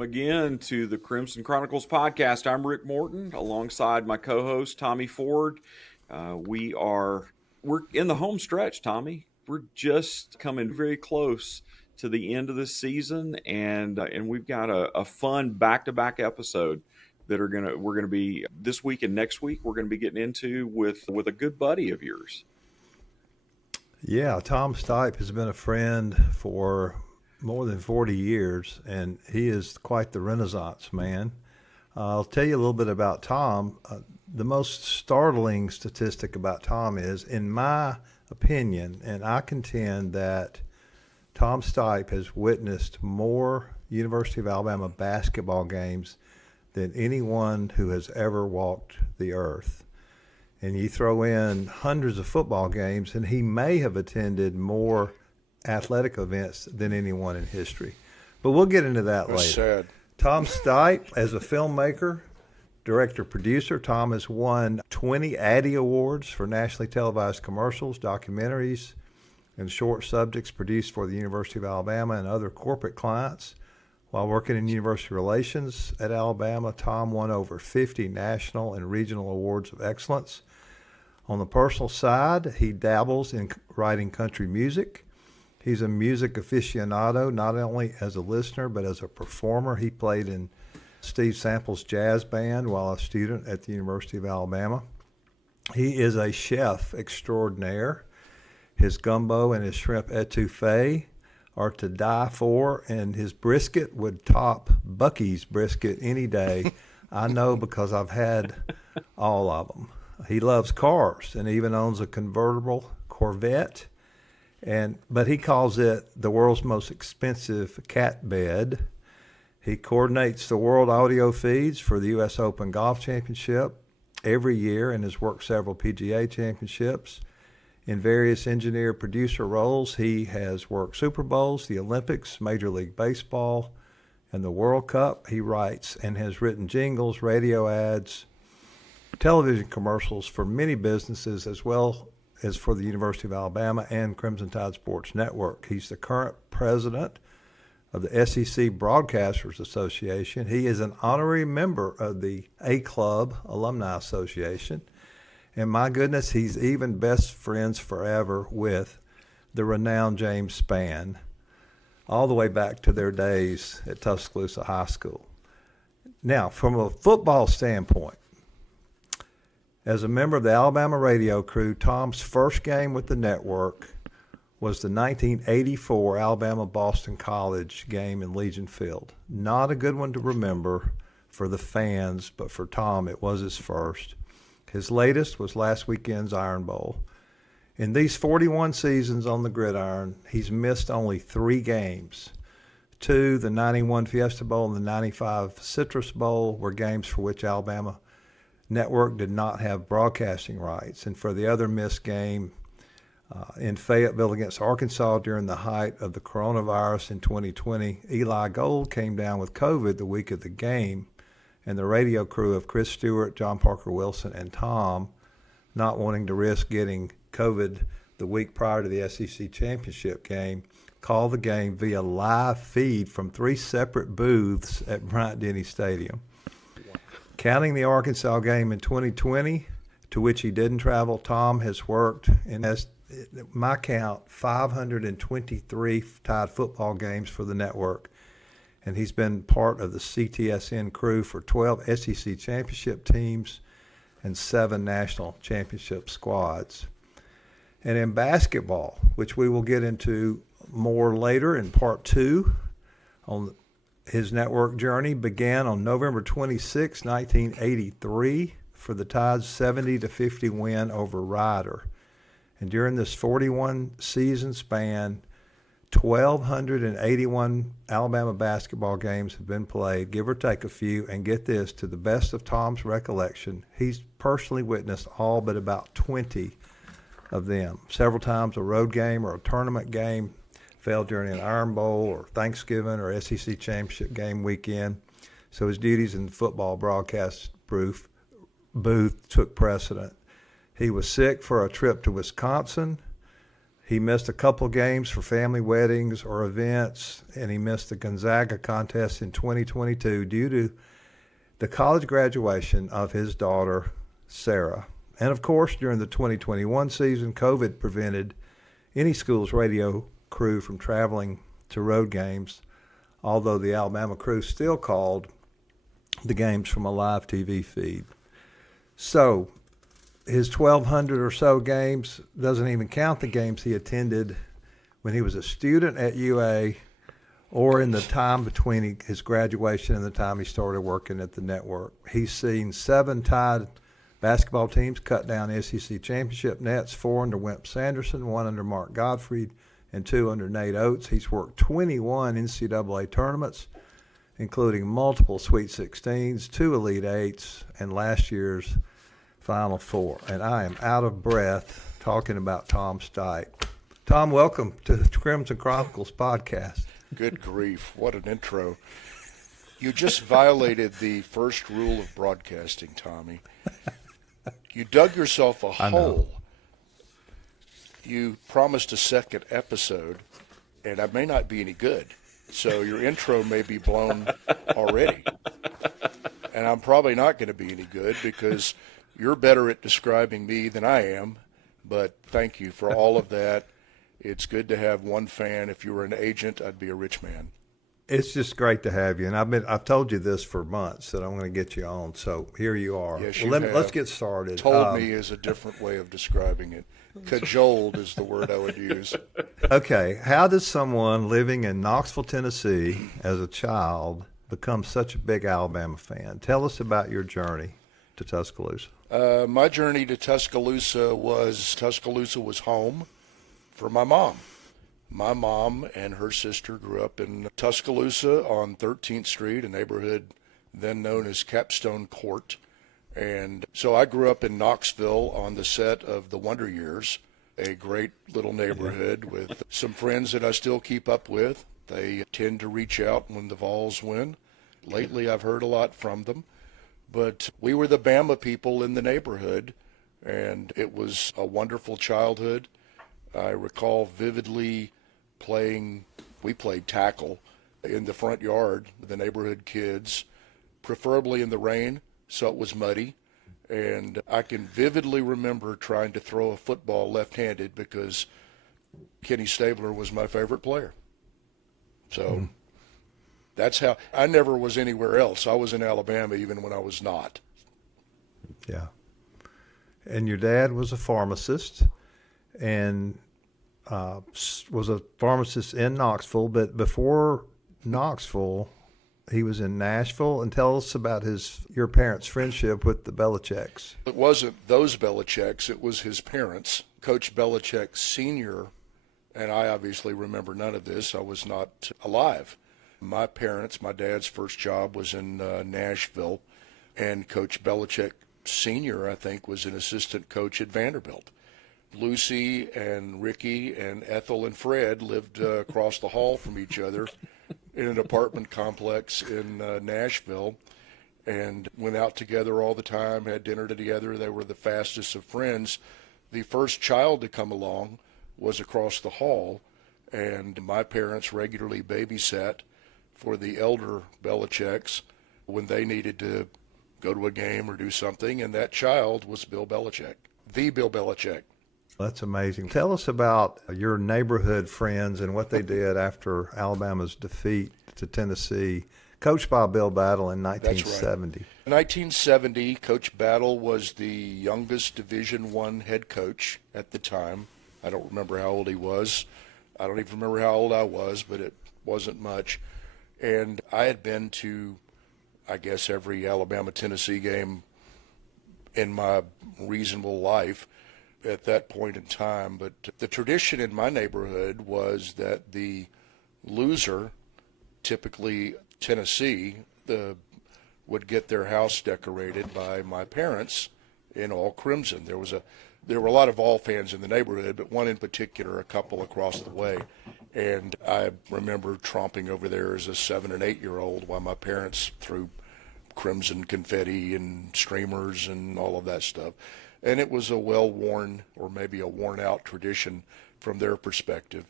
Welcome again to the Crimson Chronicles podcast. I'm Rick Morton, alongside my co-host Tommy Ford. We're in the home stretch, Tommy. We're just coming very close to the end of the season, and we've got a fun back-to-back episode that we're gonna be this week and next week. We're gonna be getting into with a good buddy of yours. Yeah, Tom Stipe has been a friend for more than 40 years, and he is quite the Renaissance man. I'll tell you a little bit about Tom. The most startling statistic about Tom is, in my opinion, and I contend that Tom Stipe has witnessed more University of Alabama basketball games than anyone who has ever walked the earth. And you throw in hundreds of football games, and he may have attended more athletic events than anyone in history. But we'll get into that later. Sad. Tom Stipe, as a filmmaker, director, producer, Tom has won 20 Addy Awards for nationally televised commercials, documentaries, and short subjects produced for the University of Alabama and other corporate clients. While working in university relations at Alabama, Tom won over 50 national and regional awards of excellence. On the personal side, he dabbles in writing country music. He's a music aficionado, not only as a listener, but as a performer. He played in Steve Sample's jazz band while a student at the University of Alabama. He is a chef extraordinaire. His gumbo and his shrimp etouffee are to die for, and his brisket would top Bucky's brisket any day. I know because I've had all of them. He loves cars and even owns a convertible Corvette. But he calls it the world's most expensive cat bed. He coordinates the world audio feeds for the U.S. Open Golf Championship every year and has worked several PGA championships. In various engineer producer roles, he has worked Super Bowls, the Olympics, Major League Baseball, and the World Cup. He writes and has written jingles, radio ads, television commercials for many businesses, as well as for the University of Alabama and Crimson Tide Sports Network. He's the current president of the SEC Broadcasters Association. He is an honorary member of the A-Club Alumni Association. And my goodness, he's even best friends forever with the renowned James Spann, all the way back to their days at Tuscaloosa High School. Now, from a football standpoint, as a member of the Alabama radio crew, Tom's first game with the network was the 1984 Alabama-Boston College game in Legion Field. Not a good one to remember for the fans, but for Tom, it was his first. His latest was last weekend's Iron Bowl. In these 41 seasons on the gridiron, he's missed only 3 games. 2, the 91 Fiesta Bowl and the 95 Citrus Bowl, were games for which Alabama Network did not have broadcasting rights. And for the other missed game in Fayetteville against Arkansas during the height of the coronavirus in 2020, Eli Gold came down with COVID the week of the game, and the radio crew of Chris Stewart, John Parker Wilson, and Tom, not wanting to risk getting COVID the week prior to the SEC championship game, called the game via live feed from 3 separate booths at Bryant-Denny Stadium. Counting the Arkansas game in 2020, to which he didn't travel, Tom has worked in, as my count, 523 Tide football games for the network. And he's been part of the CTSN crew for 12 SEC championship teams and 7 national championship squads. And in basketball, which we will get into more later in part 2, on his network journey began on November 26, 1983, for the Tide's 70-50 win over Rider. And during this 41-season span, 1,281 Alabama basketball games have been played, give or take a few, and get this, to the best of Tom's recollection, he's personally witnessed all but about 20 of them. Several times a road game or a tournament game fell during an Iron Bowl or Thanksgiving or SEC championship game weekend, so his duties in the football broadcast booth took precedent. He was sick for a trip to Wisconsin. He missed a couple games for family weddings or events, and he missed the Gonzaga contest in 2022 due to the college graduation of his daughter, Sarah. And of course, during the 2021 season, COVID prevented any school's radio crew from traveling to road games, although the Alabama crew still called the games from a live TV feed. So his 1,200 or so games doesn't even count the games he attended when he was a student at UA or in the time between his graduation and the time he started working at the network. He's seen 7 Tide basketball teams cut down SEC championship nets, 4 under Wimp Sanderson, 1 under Mark Gottfried, and 2 under Nate Oates. He's worked 21 NCAA tournaments, including multiple Sweet 16s, 2 Elite Eights, and last year's Final Four. And I am out of breath talking about Tom Stipe. Tom, welcome to the Crimson Chronicles podcast. Good grief, what an intro. You just violated the first rule of broadcasting, Tommy. You dug yourself a hole. You promised a second episode, and I may not be any good. So your intro may be blown already. And I'm probably not going to be any good because you're better at describing me than I am. But thank you for all of that. It's good to have one fan. If you were an agent, I'd be a rich man. It's just great to have you, and I've told you this for months that I'm going to get you on. So here you are. Yes, well, let's get started. Told me is a different way of describing it. Cajoled is the word I would use. Okay, how does someone living in Knoxville, Tennessee, as a child become such a big Alabama fan? Tell us about your journey to Tuscaloosa. My journey to Tuscaloosa was home for my mom. My mom and her sister grew up in Tuscaloosa on 13th Street, a neighborhood then known as Capstone Court. And so I grew up in Knoxville on the set of The Wonder Years, a great little neighborhood with some friends that I still keep up with. They tend to reach out when the Vols win. Lately, I've heard a lot from them. But we were the Bama people in the neighborhood, and it was a wonderful childhood. I recall vividly we played tackle in the front yard with the neighborhood kids, preferably in the rain, so it was muddy. And I can vividly remember trying to throw a football left-handed because Kenny Stabler was my favorite player. So that's how I never was anywhere else. I was in Alabama even when I was not. Yeah. And your dad was a pharmacist and was a pharmacist in Knoxville, but before Knoxville, he was in Nashville. And tell us about your parents' friendship with the Belichicks. It wasn't those Belichicks, it was his parents, Coach Belichick Sr., and I obviously remember none of this. I was not alive. My parents, my dad's first job was in Nashville, and Coach Belichick Sr., I think, was an assistant coach at Vanderbilt. Lucy and Ricky and Ethel and Fred lived across the hall from each other in an apartment complex in Nashville and went out together all the time, had dinner together. They were the fastest of friends. The first child to come along was across the hall, and my parents regularly babysat for the elder Belichicks when they needed to go to a game or do something, and that child was Bill Belichick, the Bill Belichick. That's amazing. Tell us about your neighborhood friends and what they did after Alabama's defeat to Tennessee, coached by Bill Battle in 1970. That's right. In 1970, Coach Battle was the youngest Division I head coach at the time. I don't remember how old he was. I don't even remember how old I was, but it wasn't much. And I had been to, I guess, every Alabama-Tennessee game in my reasonable life at that point in time. But the tradition in my neighborhood was that the loser, typically Tennessee, would get their house decorated by my parents in all crimson. There were a lot of Vol fans in the neighborhood, but one in particular, a couple across the way. And I remember tromping over there as a 7 and 8-year-old while my parents threw crimson confetti and streamers and all of that stuff. And it was a well-worn or maybe a worn-out tradition from their perspective.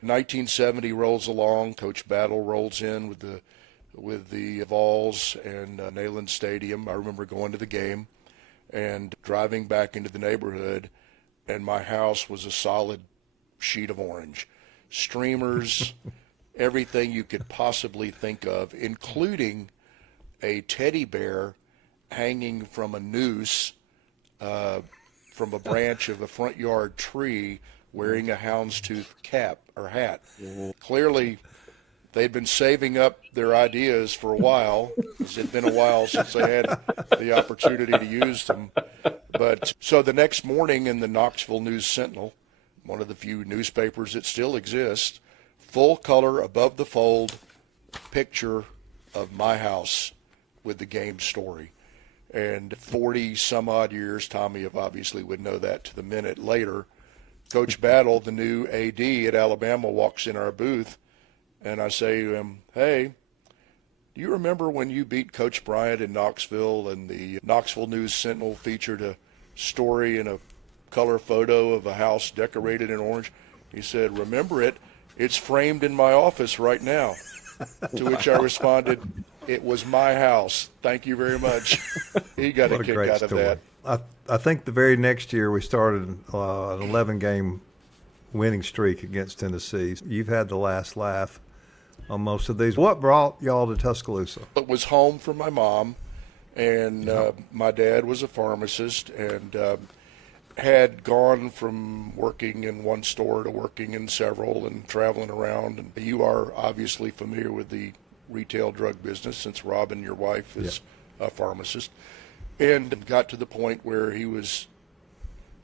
1970 rolls along. Coach Battle rolls in with the Vols and Neyland Stadium. I remember going to the game and driving back into the neighborhood, and my house was a solid sheet of orange. Streamers, everything you could possibly think of, including a teddy bear hanging from a noose from a branch of a front yard tree wearing a houndstooth cap or hat. Clearly, they'd been saving up their ideas for a while. It had been a while since they had the opportunity to use them. But so the next morning in the Knoxville News-Sentinel, one of the few newspapers that still exists, full color above the fold picture of my house with the game story. And 40 some odd years, Tommy obviously would know that to the minute later, Coach Battle, the new AD at Alabama, walks in our booth, and I say to him, "Hey, do you remember when you beat Coach Bryant in Knoxville and the Knoxville News-Sentinel featured a story and a color photo of a house decorated in orange?" He said, "Remember it? It's framed in my office right now." To which I responded, "It was my house. Thank you very much." He got a kick out of that. I think the very next year we started an 11-game winning streak against Tennessee. You've had the last laugh on most of these. What brought y'all to Tuscaloosa? It was home for my mom, and my dad was a pharmacist and had gone from working in one store to working in several and traveling around. And you are obviously familiar with the retail drug business since Robin, your wife, is a pharmacist. And got to the point where he was,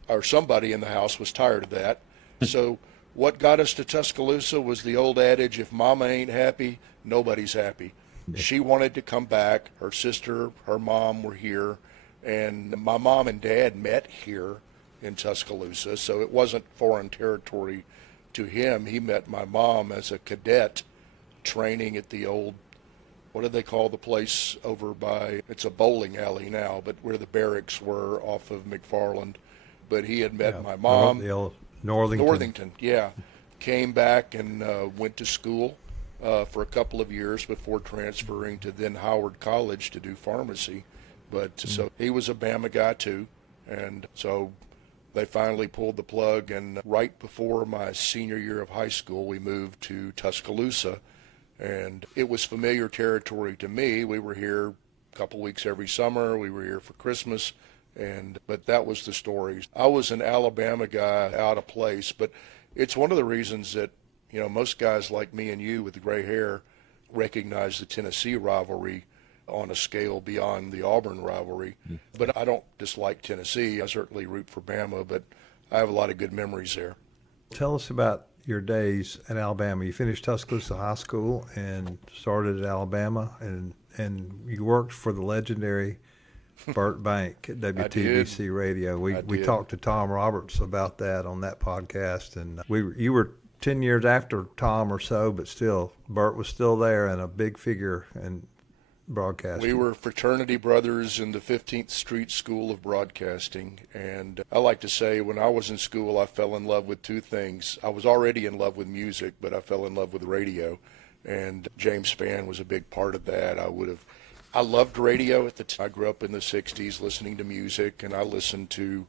or somebody in the house was tired of that. So what got us to Tuscaloosa was the old adage, if mama ain't happy, nobody's happy. She wanted to come back. Her sister, her mom were here. And my mom and dad met here in Tuscaloosa. So it wasn't foreign territory to him. He met my mom as a cadet training at the old, what do they call the place over by, it's a bowling alley now, but where the barracks were off of McFarland. But he had met my mom. Northington, yeah. Came back and went to school for a couple of years before transferring to then Howard College to do pharmacy. But so he was a Bama guy too. And so they finally pulled the plug. And right before my senior year of high school, we moved to Tuscaloosa. And it was familiar territory to me. We were here a couple weeks every summer. We were here for Christmas. But that was the story. I was an Alabama guy out of place, but it's one of the reasons that, you know, most guys like me and you with the gray hair recognize the Tennessee rivalry on a scale beyond the Auburn rivalry. But I don't dislike Tennessee. I certainly root for Bama, but I have a lot of good memories there. Tell us about your days in Alabama. You finished Tuscaloosa High School and started at Alabama, and you worked for the legendary Burt Bank at WTBC Radio. We talked to Tom Roberts about that on that podcast, and you were 10 years after Tom or so, but still, Burt was still there and a big figure in broadcasting. We were fraternity brothers in the 15th Street School of Broadcasting, and I like to say when I was in school, I fell in love with two things. I was already in love with music, but I fell in love with radio, and James Spann was a big part of that. I loved radio at the time. I grew up in the 60s listening to music, and I listened to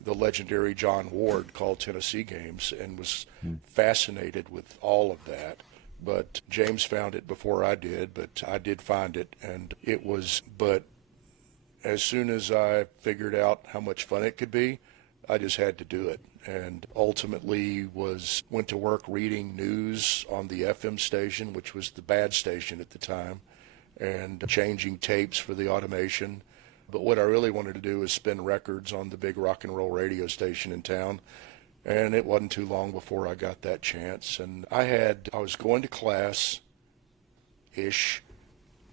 the legendary John Ward called Tennessee Games and was fascinated with all of that. But James found it before I did, but I did find it, and but as soon as I figured out how much fun it could be, I just had to do it. And ultimately went to work reading news on the FM station, which was the bad station at the time, and changing tapes for the automation. But what I really wanted to do was spin records on the big rock and roll radio station in town. And it wasn't too long before I got that chance. And I was going to class-ish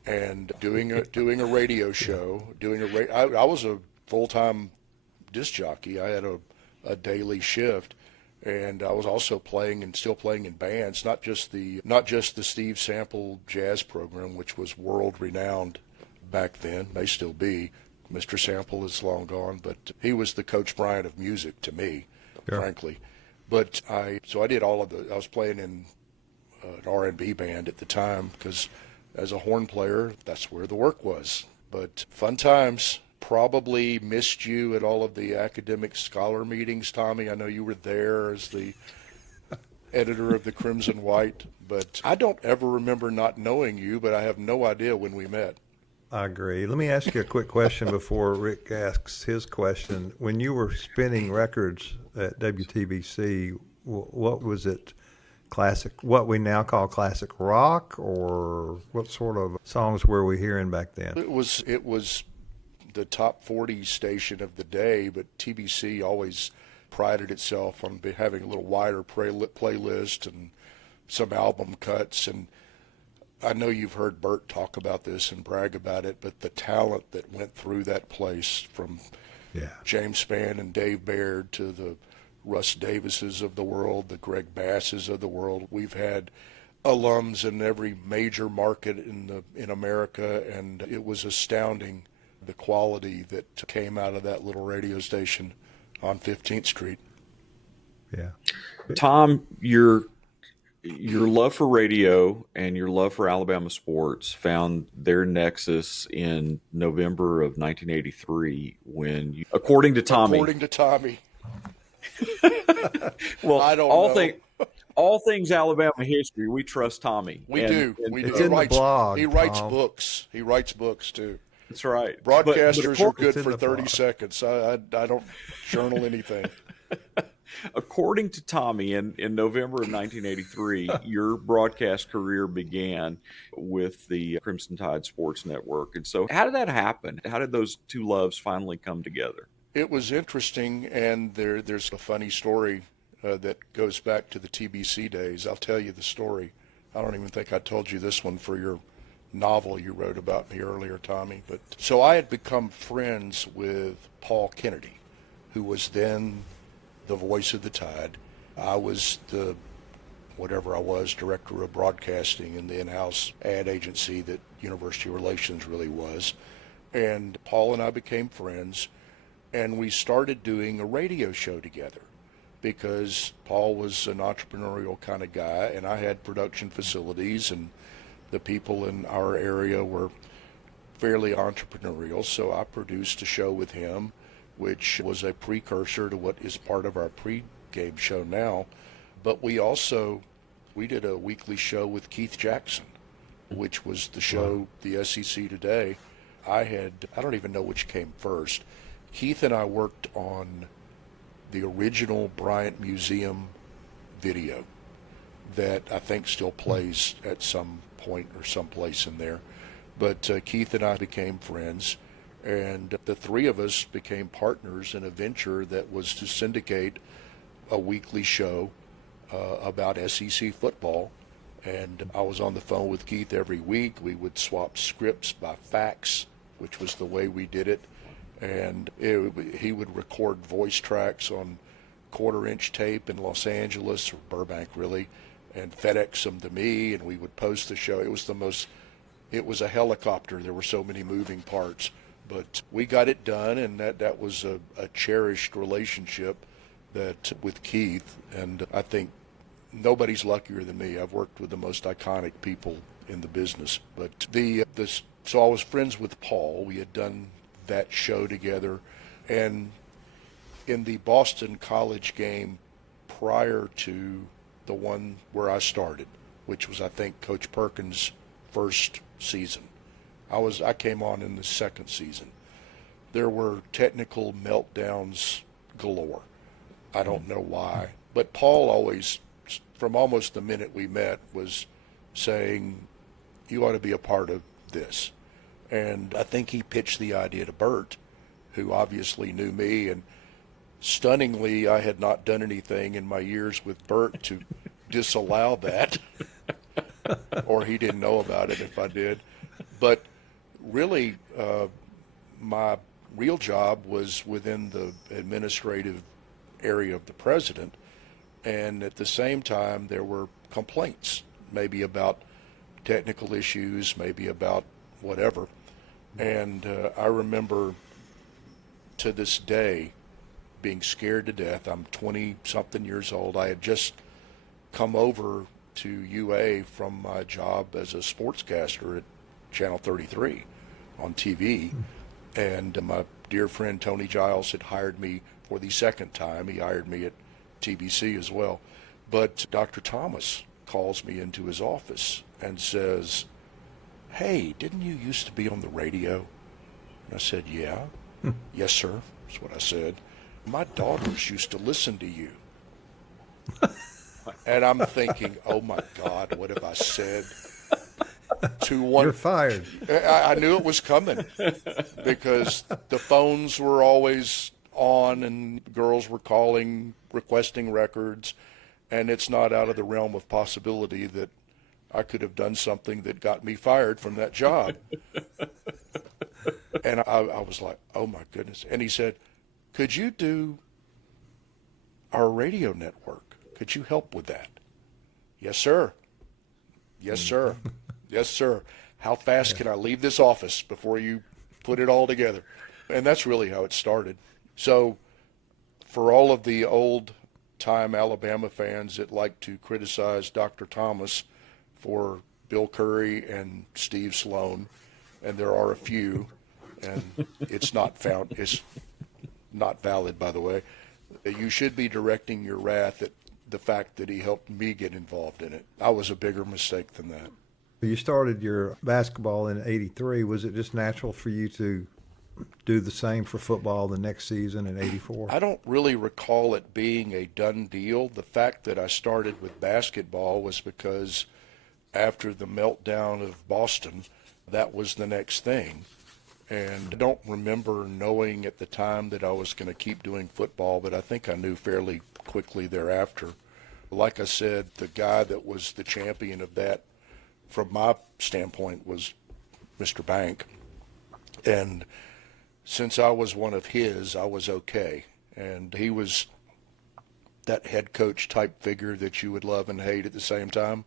and doing a radio show. I was a full-time disc jockey. I had a daily shift. And I was also playing and still playing in bands, not just the Steve Sample jazz program, which was world renowned back then, may still be. Mr. Sample is long gone, but he was the Coach Bryant of music to me, Sure. frankly. But I did all of I was playing in an R&B band at the time because as a horn player, that's where the work was. But fun times. Probably missed you at all of the academic scholar meetings, Tommy. I know you were there as the editor of the Crimson White, but I don't ever remember not knowing you, but I have no idea when we met. I agree. Let me ask you a quick question before Rick asks his question. When you were spinning records at WTBC, what was it? Classic, what we now call classic rock, or what sort of songs were we hearing back then? It was the top 40 station of the day, but TBC always prided itself on having a little wider playlist and some album cuts. And I know you've heard Bert talk about this and brag about it, but the talent that went through that place, from James Spann and Dave Baird to the Russ Davises of the world, the Greg Basses of the world. We've had alums in every major market in America, and it was astounding the quality that came out of that little radio station on 15th Street. Yeah. Tom, your love for radio and your love for Alabama sports found their nexus in November of 1983 when you, according to Tommy. Well, I don't know. All things Alabama history, we trust Tommy. We do. It's in the blog, He writes Tom. books. He writes books too. That's right. Broadcasters are good It's in for the 30 blog. seconds. I don't journal anything. According to Tommy, in November of 1983, your broadcast career began with the Crimson Tide Sports Network. And so how did that happen? How did those two loves finally come together? It was interesting, and there's a funny story that goes back to the TBC days. I'll tell you the story. I don't even think I told you this one for your novel you wrote about me earlier, Tommy. But so I had become friends with Paul Kennedy, who was then the voice of the Tide. I was whatever I was, director of broadcasting in the in-house ad agency that University Relations really was. And Paul and I became friends, and we started doing a radio show together because Paul was an entrepreneurial kind of guy, and I had production facilities, and the people in our area were fairly entrepreneurial, so I produced a show with him, which was a precursor to what is part of our pre-game show now. But we did a weekly show with Keith Jackson, which was the show, the SEC Today. I don't even know which came first. Keith and I worked on the original Bryant Museum video that I think still plays at some point or someplace in there. But Keith and I became friends, and the three of us became partners in a venture that was to syndicate a weekly show about SEC football. And I was on the phone with Keith every week. We would swap scripts by fax, which was the way we did it. And he would record voice tracks on quarter-inch tape in Los Angeles, or Burbank really, and FedEx them to me, and we would post the show. It was a helicopter. There were so many moving parts. But we got it done, and that was a cherished relationship with Keith. And I think nobody's luckier than me. I've worked with the most iconic people in the business. But so I was friends with Paul. We had done that show together, and in the Boston College game prior to the one where I started, which was, I think, Coach Perkins' first season. I came on in the second season. There were technical meltdowns galore. I don't know why, but Paul always, from almost the minute we met, was saying, "You ought to be a part of this." And I think he pitched the idea to Bert, who obviously knew me, and stunningly, I had not done anything in my years with Bert to disallow that, or he didn't know about it if I did. But really, my real job was within the administrative area of the president, and at the same time, there were complaints, maybe about technical issues, maybe about whatever. And I remember to this day, being scared to death. I'm 20-something years old. I had just come over to UA from my job as a sportscaster at Channel 33 on TV. And my dear friend Tony Giles had hired me for the second time. He hired me at TBC as well. But Dr. Thomas calls me into his office and says, "Hey, didn't you used to be on the radio?" And I said, "Yeah." "Yes, sir," is what I said. "My daughters used to listen to you." And I'm thinking, oh my God, what have I said? To one, You're fired. I knew it was coming because the phones were always on and girls were calling, requesting records, and it's not out of the realm of possibility that I could have done something that got me fired from that job. And I was like, oh my goodness. And he said, "Could you do our radio network? Could you help with that?" "Yes, sir." "Yes, sir." "Yes, sir. How fast can I leave this office before you put it all together?" And that's really how it started. So for all of the old-time Alabama fans that like to criticize Dr. Thomas for Bill Curry and Steve Sloan, and there are a few, and it's not valid, by the way, you should be directing your wrath at the fact that he helped me get involved in it. I was a bigger mistake than that. You started your basketball in '83. Was it just natural for you to do the same for football the next season in '84? I don't really recall it being a done deal. The fact that I started with basketball was because after the meltdown of Boston, that was the next thing. And I don't remember knowing at the time that I was going to keep doing football, but I think I knew fairly quickly thereafter. Like I said, the guy that was the champion of that, from my standpoint, was Mr. Bank. And since I was one of his, I was okay. And he was that head coach type figure that you would love and hate at the same time.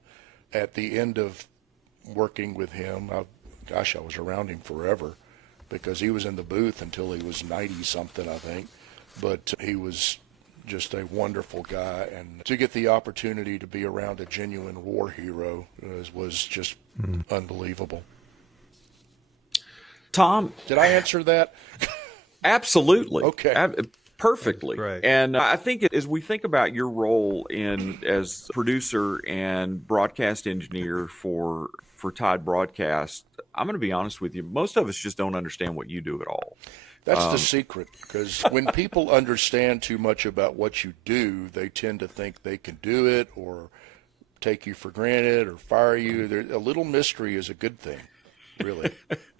At the end of working with him, I was around him forever because he was in the booth until he was 90-something, I think. But he was just a wonderful guy. And to get the opportunity to be around a genuine war hero was just unbelievable. Tom, did I answer that? Absolutely. Okay. Perfectly. Right. And I think as we think about your role as producer and broadcast engineer for Tide Broadcast, I'm going to be honest with you, most of us just don't understand what you do at all. That's the secret, because when people understand too much about what you do, they tend to think they can do it or take you for granted or fire you. A little mystery is a good thing, really.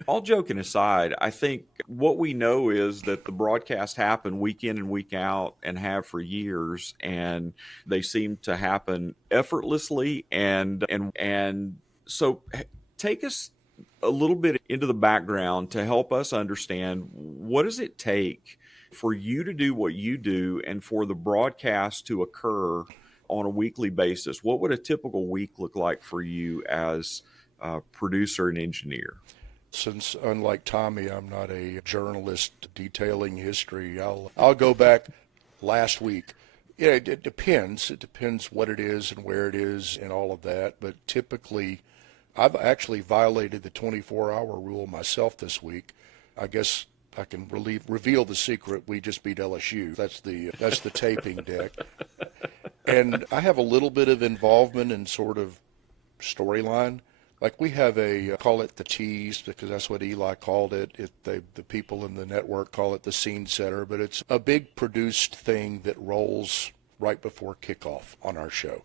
All joking aside, I think what we know is that the broadcasts happen week in and week out and have for years, and they seem to happen effortlessly. And so take us a little bit into the background to help us understand, what does it take for you to do what you do and for the broadcast to occur on a weekly basis? What would a typical week look like for you as a producer and engineer? Since, unlike Tommy, I'm not a journalist detailing history, I'll go back last week. Yeah, it depends. It depends what it is and where it is and all of that. But typically, I've actually violated the 24-hour rule myself this week. I guess I can reveal the secret. We just beat LSU. That's the taping deck. And I have a little bit of involvement in sort of storyline. Like we have call it the tease, because that's what Eli called it. The people in the network call it the scene setter, but it's a big produced thing that rolls right before kickoff on our show.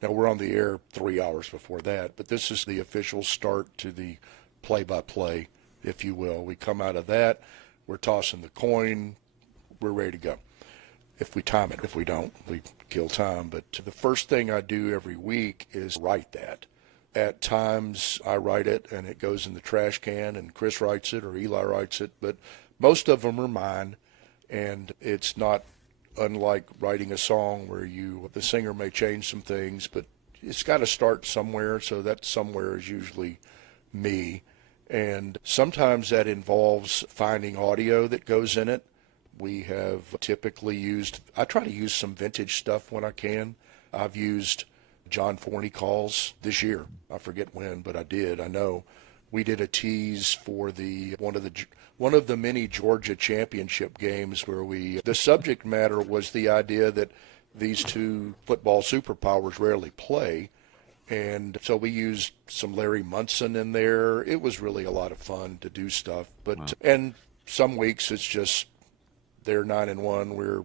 Now, we're on the air 3 hours before that, but this is the official start to the play-by-play, if you will. We come out of that, we're tossing the coin, we're ready to go. If we time it. If we don't, we kill time. But the first thing I do every week is write that. At times, I write it, and it goes in the trash can, and Chris writes it, or Eli writes it, but most of them are mine, and it's not unlike writing a song where the singer may change some things, but it's got to start somewhere, so that somewhere is usually me. And sometimes that involves finding audio that goes in it We have typically I try to use some vintage stuff when I can. I've used John Forney calls this year. I forget when, but I did. I know we did a tease for one of the many Georgia championship games where the subject matter was the idea that these two football superpowers rarely play. And so we used some Larry Munson in there. It was really a lot of fun to do stuff. But wow. And some weeks it's just they're 9-1, we're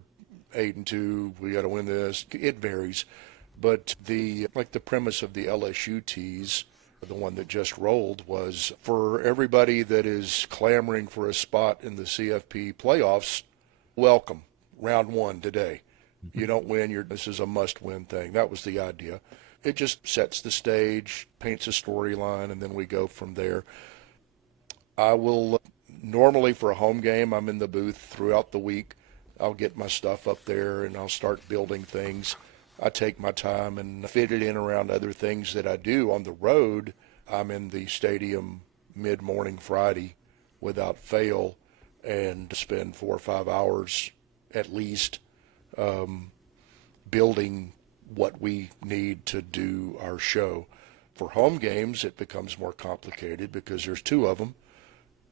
8-2, we got to win this. It varies. But the premise of the LSU tease, the one that just rolled, was for everybody that is clamoring for a spot in the CFP playoffs, welcome, round 1 today. You don't win, this is a must-win thing. That was the idea. It just sets the stage, paints a storyline, and then we go from there. I will, normally for a home game, I'm in the booth throughout the week. I'll get my stuff up there and I'll start building things. I take my time and fit it in around other things that I do. On the road, I'm in the stadium mid-morning Friday without fail and spend 4 or 5 hours at least building what we need to do our show. For home games, it becomes more complicated because there's 2 of them.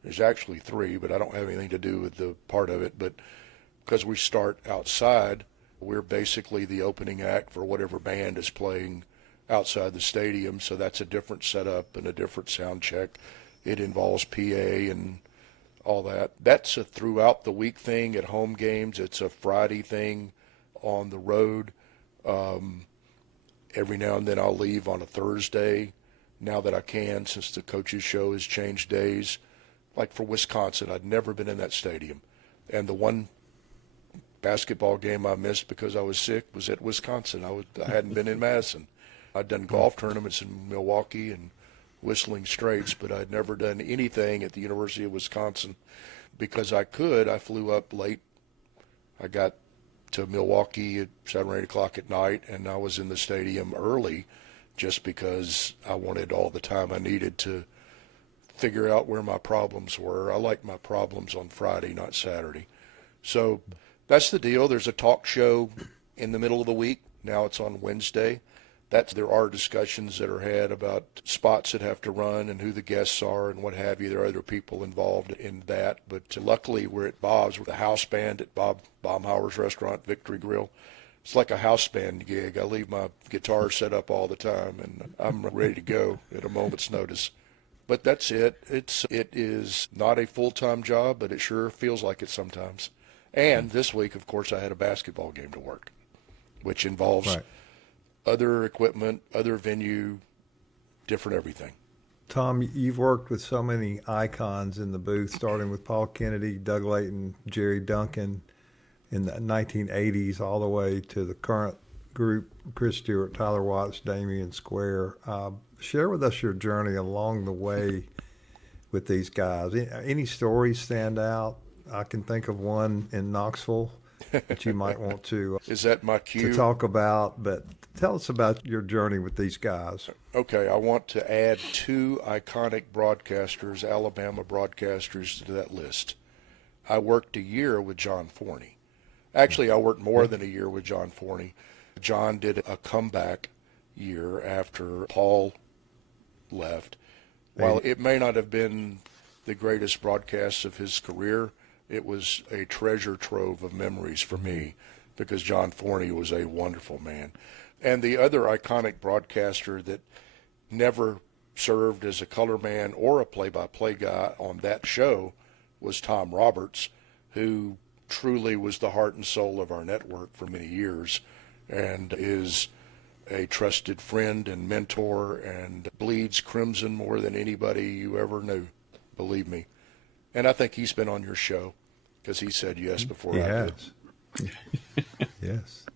There's actually 3, but I don't have anything to do with the part of it. But because we start outside, we're basically the opening act for whatever band is playing outside the stadium. So that's a different setup and a different sound check. It involves PA and all that. That's a throughout the week thing at home games. It's a Friday thing on the road. Every now and then I'll leave on a Thursday, now that I can, since the coaches' show has changed days. Like for Wisconsin, I'd never been in that stadium. And the one basketball game I missed because I was sick was at Wisconsin. I hadn't been in Madison. I'd done golf tournaments in Milwaukee and Whistling Straits, but I'd never done anything at the University of Wisconsin. Because I flew up late. I got to Milwaukee at 7 or 8 o'clock at night, and I was in the stadium early just because I wanted all the time I needed to figure out where my problems were. I like my problems on Friday, not Saturday. So that's the deal. There's a talk show in the middle of the week. Now it's on Wednesday. There are discussions that are had about spots that have to run and who the guests are and what have you. There are other people involved in that. But luckily we're at Bob's. We're the house band at Bob Baumhauer's restaurant, Victory Grill. It's like a house band gig. I leave my guitar set up all the time, and I'm ready to go at a moment's notice. But that's it. It is not a full-time job, but it sure feels like it sometimes. And this week, of course, I had a basketball game to work, which involves other equipment, other venue, different everything. Tom, you've worked with so many icons in the booth, starting with Paul Kennedy, Doug Layton, Jerry Duncan in the 1980s, all the way to the current group, Chris Stewart, Tyler Watts, Damian Square. Share with us your journey along the way with these guys. Any stories stand out? I can think of one in Knoxville that you might want to Is that my cue? To talk about, but tell us about your journey with these guys. Okay, I want to add 2 iconic broadcasters, Alabama broadcasters, to that list. I worked a year with John Forney. Actually, I worked more than a year with John Forney. John did a comeback year after Paul left. While it may not have been the greatest broadcast of his career, it was a treasure trove of memories for me because John Forney was a wonderful man. And the other iconic broadcaster that never served as a color man or a play-by-play guy on that show was Tom Roberts, who truly was the heart and soul of our network for many years and is a trusted friend and mentor and bleeds crimson more than anybody you ever knew, believe me. And I think he's been on your show because he said yes before I did. Yes.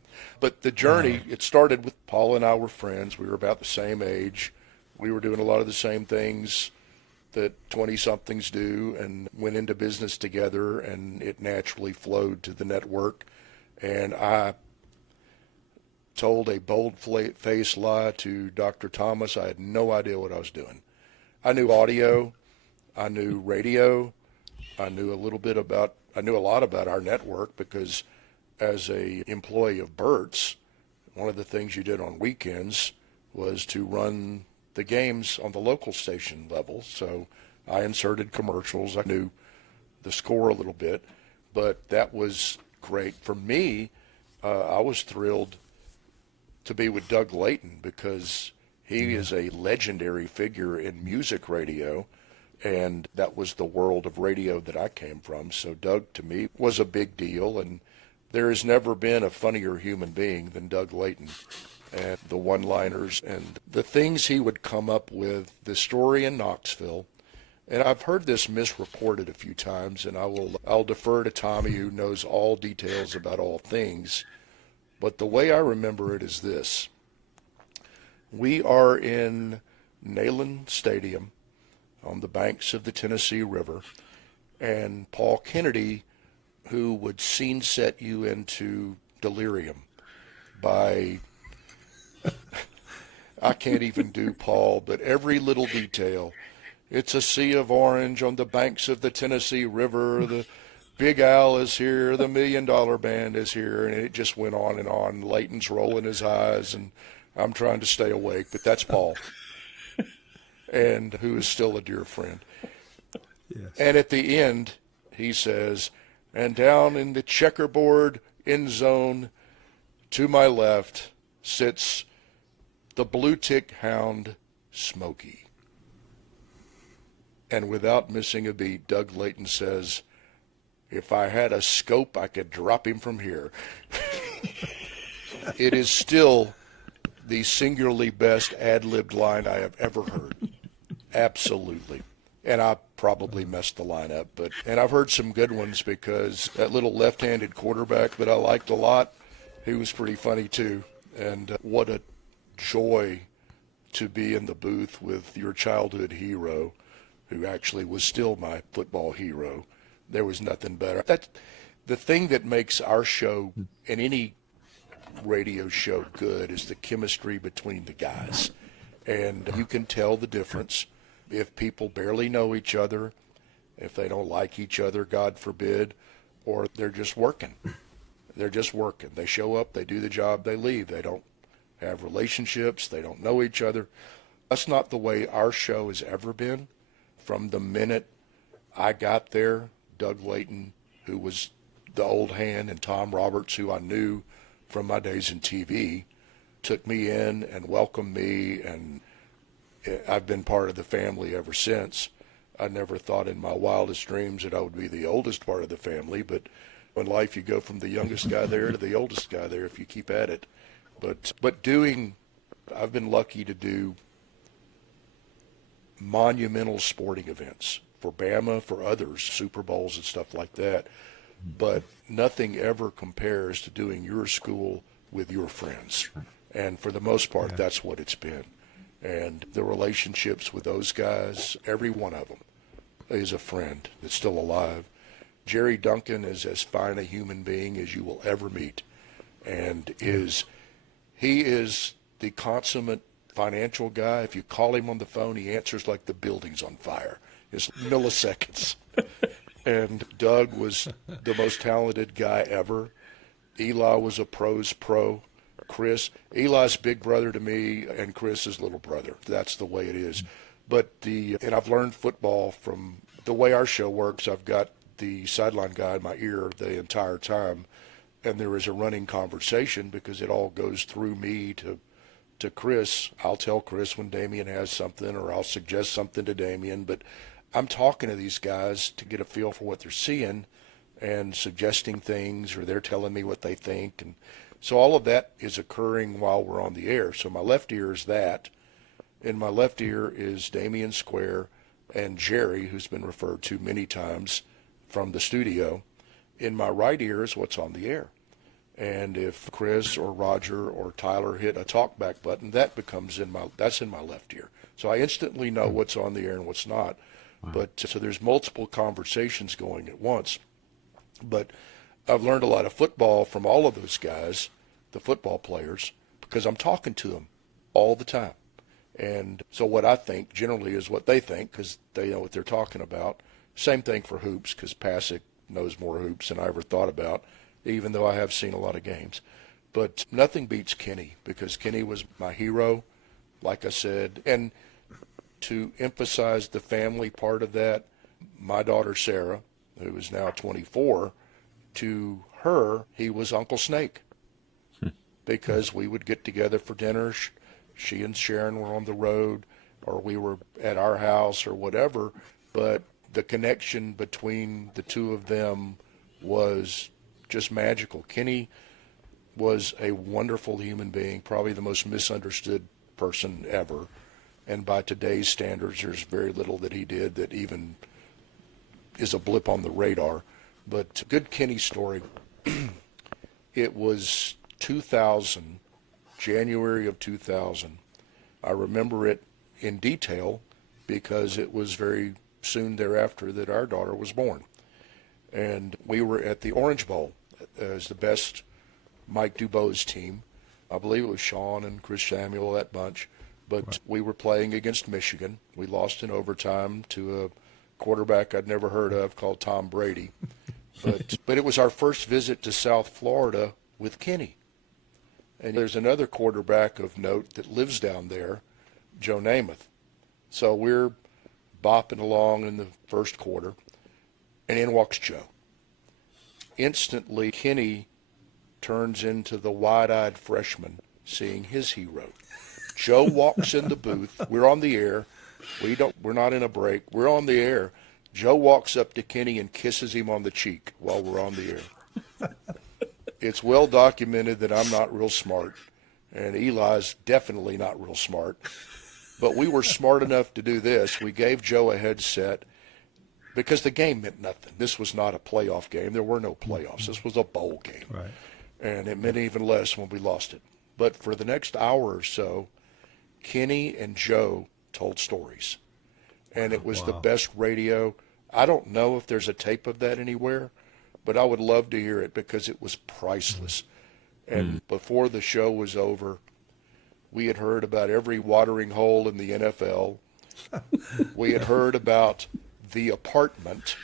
But the journey, it started with Paul and I were friends. We were about the same age. We were doing a lot of the same things that 20-somethings do and went into business together, and it naturally flowed to the network. And I told a bold-faced lie to Dr. Thomas. I had no idea what I was doing. I knew audio. I knew radio. I knew a lot about our network because as a employee of Bert's, one of the things you did on weekends was to run the games on the local station level. So I inserted commercials. I knew the score a little bit, but that was great. For me, I was thrilled to be with Doug Layton because he is a legendary figure in music radio, and that was the world of radio that I came from. So Doug, to me, was a big deal, and there has never been a funnier human being than Doug Layton. And the one-liners and the things he would come up with, the story in Knoxville. And I've heard this misreported a few times, and I'll defer to Tommy, who knows all details about all things. But the way I remember it is this. We are in Neyland Stadium on the banks of the Tennessee River, and Paul Kennedy, who would scene set you into delirium by, I can't even do Paul, but every little detail. It's a sea of orange on the banks of the Tennessee River. The Big Al is here. The $1 Million Band is here. And it just went on and on. Layton's rolling his eyes, and I'm trying to stay awake. But that's Paul, and who is still a dear friend. Yes. And at the end, he says, and down in the checkerboard end zone to my left sits the blue tick hound, Smokey. And without missing a beat, Doug Layton says, if I had a scope, I could drop him from here. It is still the singularly best ad-libbed line I have ever heard. Absolutely. And I probably messed the line up. And I've heard some good ones because that little left-handed quarterback that I liked a lot, he was pretty funny too. And what a joy to be in the booth with your childhood hero, who actually was still my football hero. There was nothing better. That's the thing that makes our show and any radio show good is the chemistry between the guys. And you can tell the difference if people barely know each other, if they don't like each other, God forbid, or they're just working. They're just working. They show up, they do the job, they leave. They don't have relationships, they don't know each other. That's not the way our show has ever been. From the minute I got there, Doug Layton, who was the old hand, and Tom Roberts, who I knew from my days in TV, took me in and welcomed me, and I've been part of the family ever since. I never thought in my wildest dreams that I would be the oldest part of the family, but in life you go from the youngest guy there to the oldest guy there if you keep at it. But I've been lucky to do monumental sporting events for Bama, for others, Super Bowls and stuff like that. But nothing ever compares to doing your school with your friends. And for the most part, that's what it's been. And the relationships with those guys, every one of them is a friend that's still alive. Jerry Duncan is as fine a human being as you will ever meet. And he is the consummate financial guy. If you call him on the phone, he answers like the building's on fire. It's milliseconds. And Doug was the most talented guy ever. Eli was a pro's pro. Eli's big brother to me, and Chris is little brother. That's the way it is. And I've learned football from the way our show works. I've got the sideline guy in my ear the entire time, and there is a running conversation because it all goes through me to Chris. I'll tell Chris when Damien has something, or I'll suggest something to Damien, but I'm talking to these guys to get a feel for what they're seeing and suggesting things, or they're telling me what they think. And so all of that is occurring while we're on the air. So my left ear is that. In my left ear is Damien Square and Jerry, who's been referred to many times from the studio. In my right ear is what's on the air. And if Chris or Roger or Tyler hit a talkback button, that's in my left ear. So I instantly know what's on the air and what's not. Wow. But so there's multiple conversations going at once. But I've learned a lot of football from all of those guys, the football players, because I'm talking to them all the time. And so what I think generally is what they think, because they know what they're talking about. Same thing for hoops, because Pasick knows more hoops than I ever thought about, even though I have seen a lot of games. But nothing beats Kenny, because Kenny was my hero, like I said. And to emphasize the family part of that, my daughter Sarah, who is now 24, to her, he was Uncle Snake, because we would get together for dinner. She and Sharon were on the road, or we were at our house or whatever, but the connection between the two of them was just magical. Kenny was a wonderful human being, probably the most misunderstood person ever. And by today's standards, there's very little that he did that even is a blip on the radar. But good Kenny story. It was 2000, January of 2000. I remember it in detail because it was very soon thereafter that our daughter was born. And we were at the Orange Bowl as the best Mike Dubow's team. I believe it was Sean and Chris Samuel, that bunch. But right. We were playing against Michigan. We lost in overtime to a quarterback I'd never heard of called Tom Brady. But it was our first visit to South Florida with Kenny. And there's another quarterback of note that lives down there, Joe Namath. So we're bopping along in the first quarter, and in walks Joe. Instantly, Kenny turns into the wide-eyed freshman, seeing his hero. Joe walks in the booth. We're on the air. We're not in a break. We're on the air. Joe walks up to Kenny and kisses him on the cheek while we're on the air. It's well documented that I'm not real smart, and Eli's definitely not real smart. But we were smart enough to do this. We gave Joe a headset because the game meant nothing. This was not a playoff game. There were no playoffs. This was a bowl game. Right. And it meant even less when we lost it. But for the next hour or so, Kenny and Joe told stories. And it was the best radio. I don't know if there's a tape of that anywhere, but I would love to hear it because it was priceless. And before the show was over, we had heard about every watering hole in the NFL. We had heard about the apartment.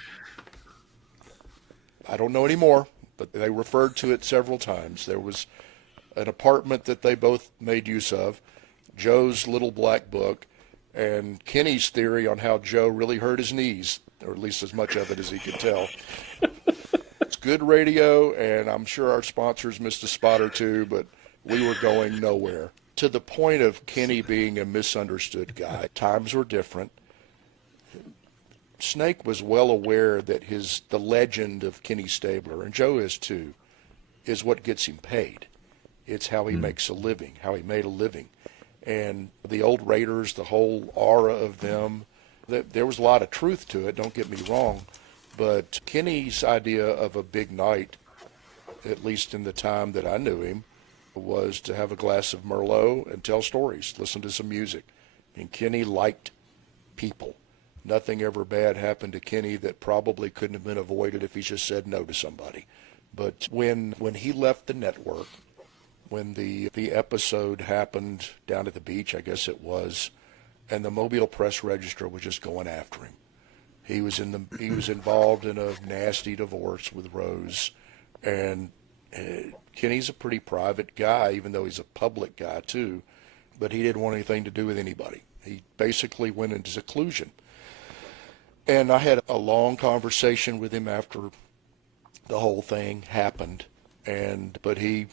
I don't know anymore, but they referred to it several times. There was an apartment that they both made use of, Joe's little black book, and Kenny's theory on how Joe really hurt his knees, or at least as much of it as he could tell. It's good radio, and I'm sure our sponsors missed a spot or two, but we were going nowhere. To the point of Kenny being a misunderstood guy. Times were different. Snake was well aware that the legend of Kenny Stabler, and Joe is too, is what gets him paid. It's how he makes a living, how he made a living. And the old Raiders, the whole aura of them, there was a lot of truth to it, don't get me wrong. But Kenny's idea of a big night, at least in the time that I knew him, was to have a glass of Merlot and tell stories, listen to some music. And Kenny liked people. Nothing ever bad happened to Kenny that probably couldn't have been avoided if he just said no to somebody. But when he left the network, when the episode happened down at the beach, I guess it was, and the Mobile Press Register was just going after him. He was involved in a nasty divorce with Rose, and Kenny's a pretty private guy, even though he's a public guy too, but he didn't want anything to do with anybody. He basically went into seclusion. And I had a long conversation with him after the whole thing happened, but he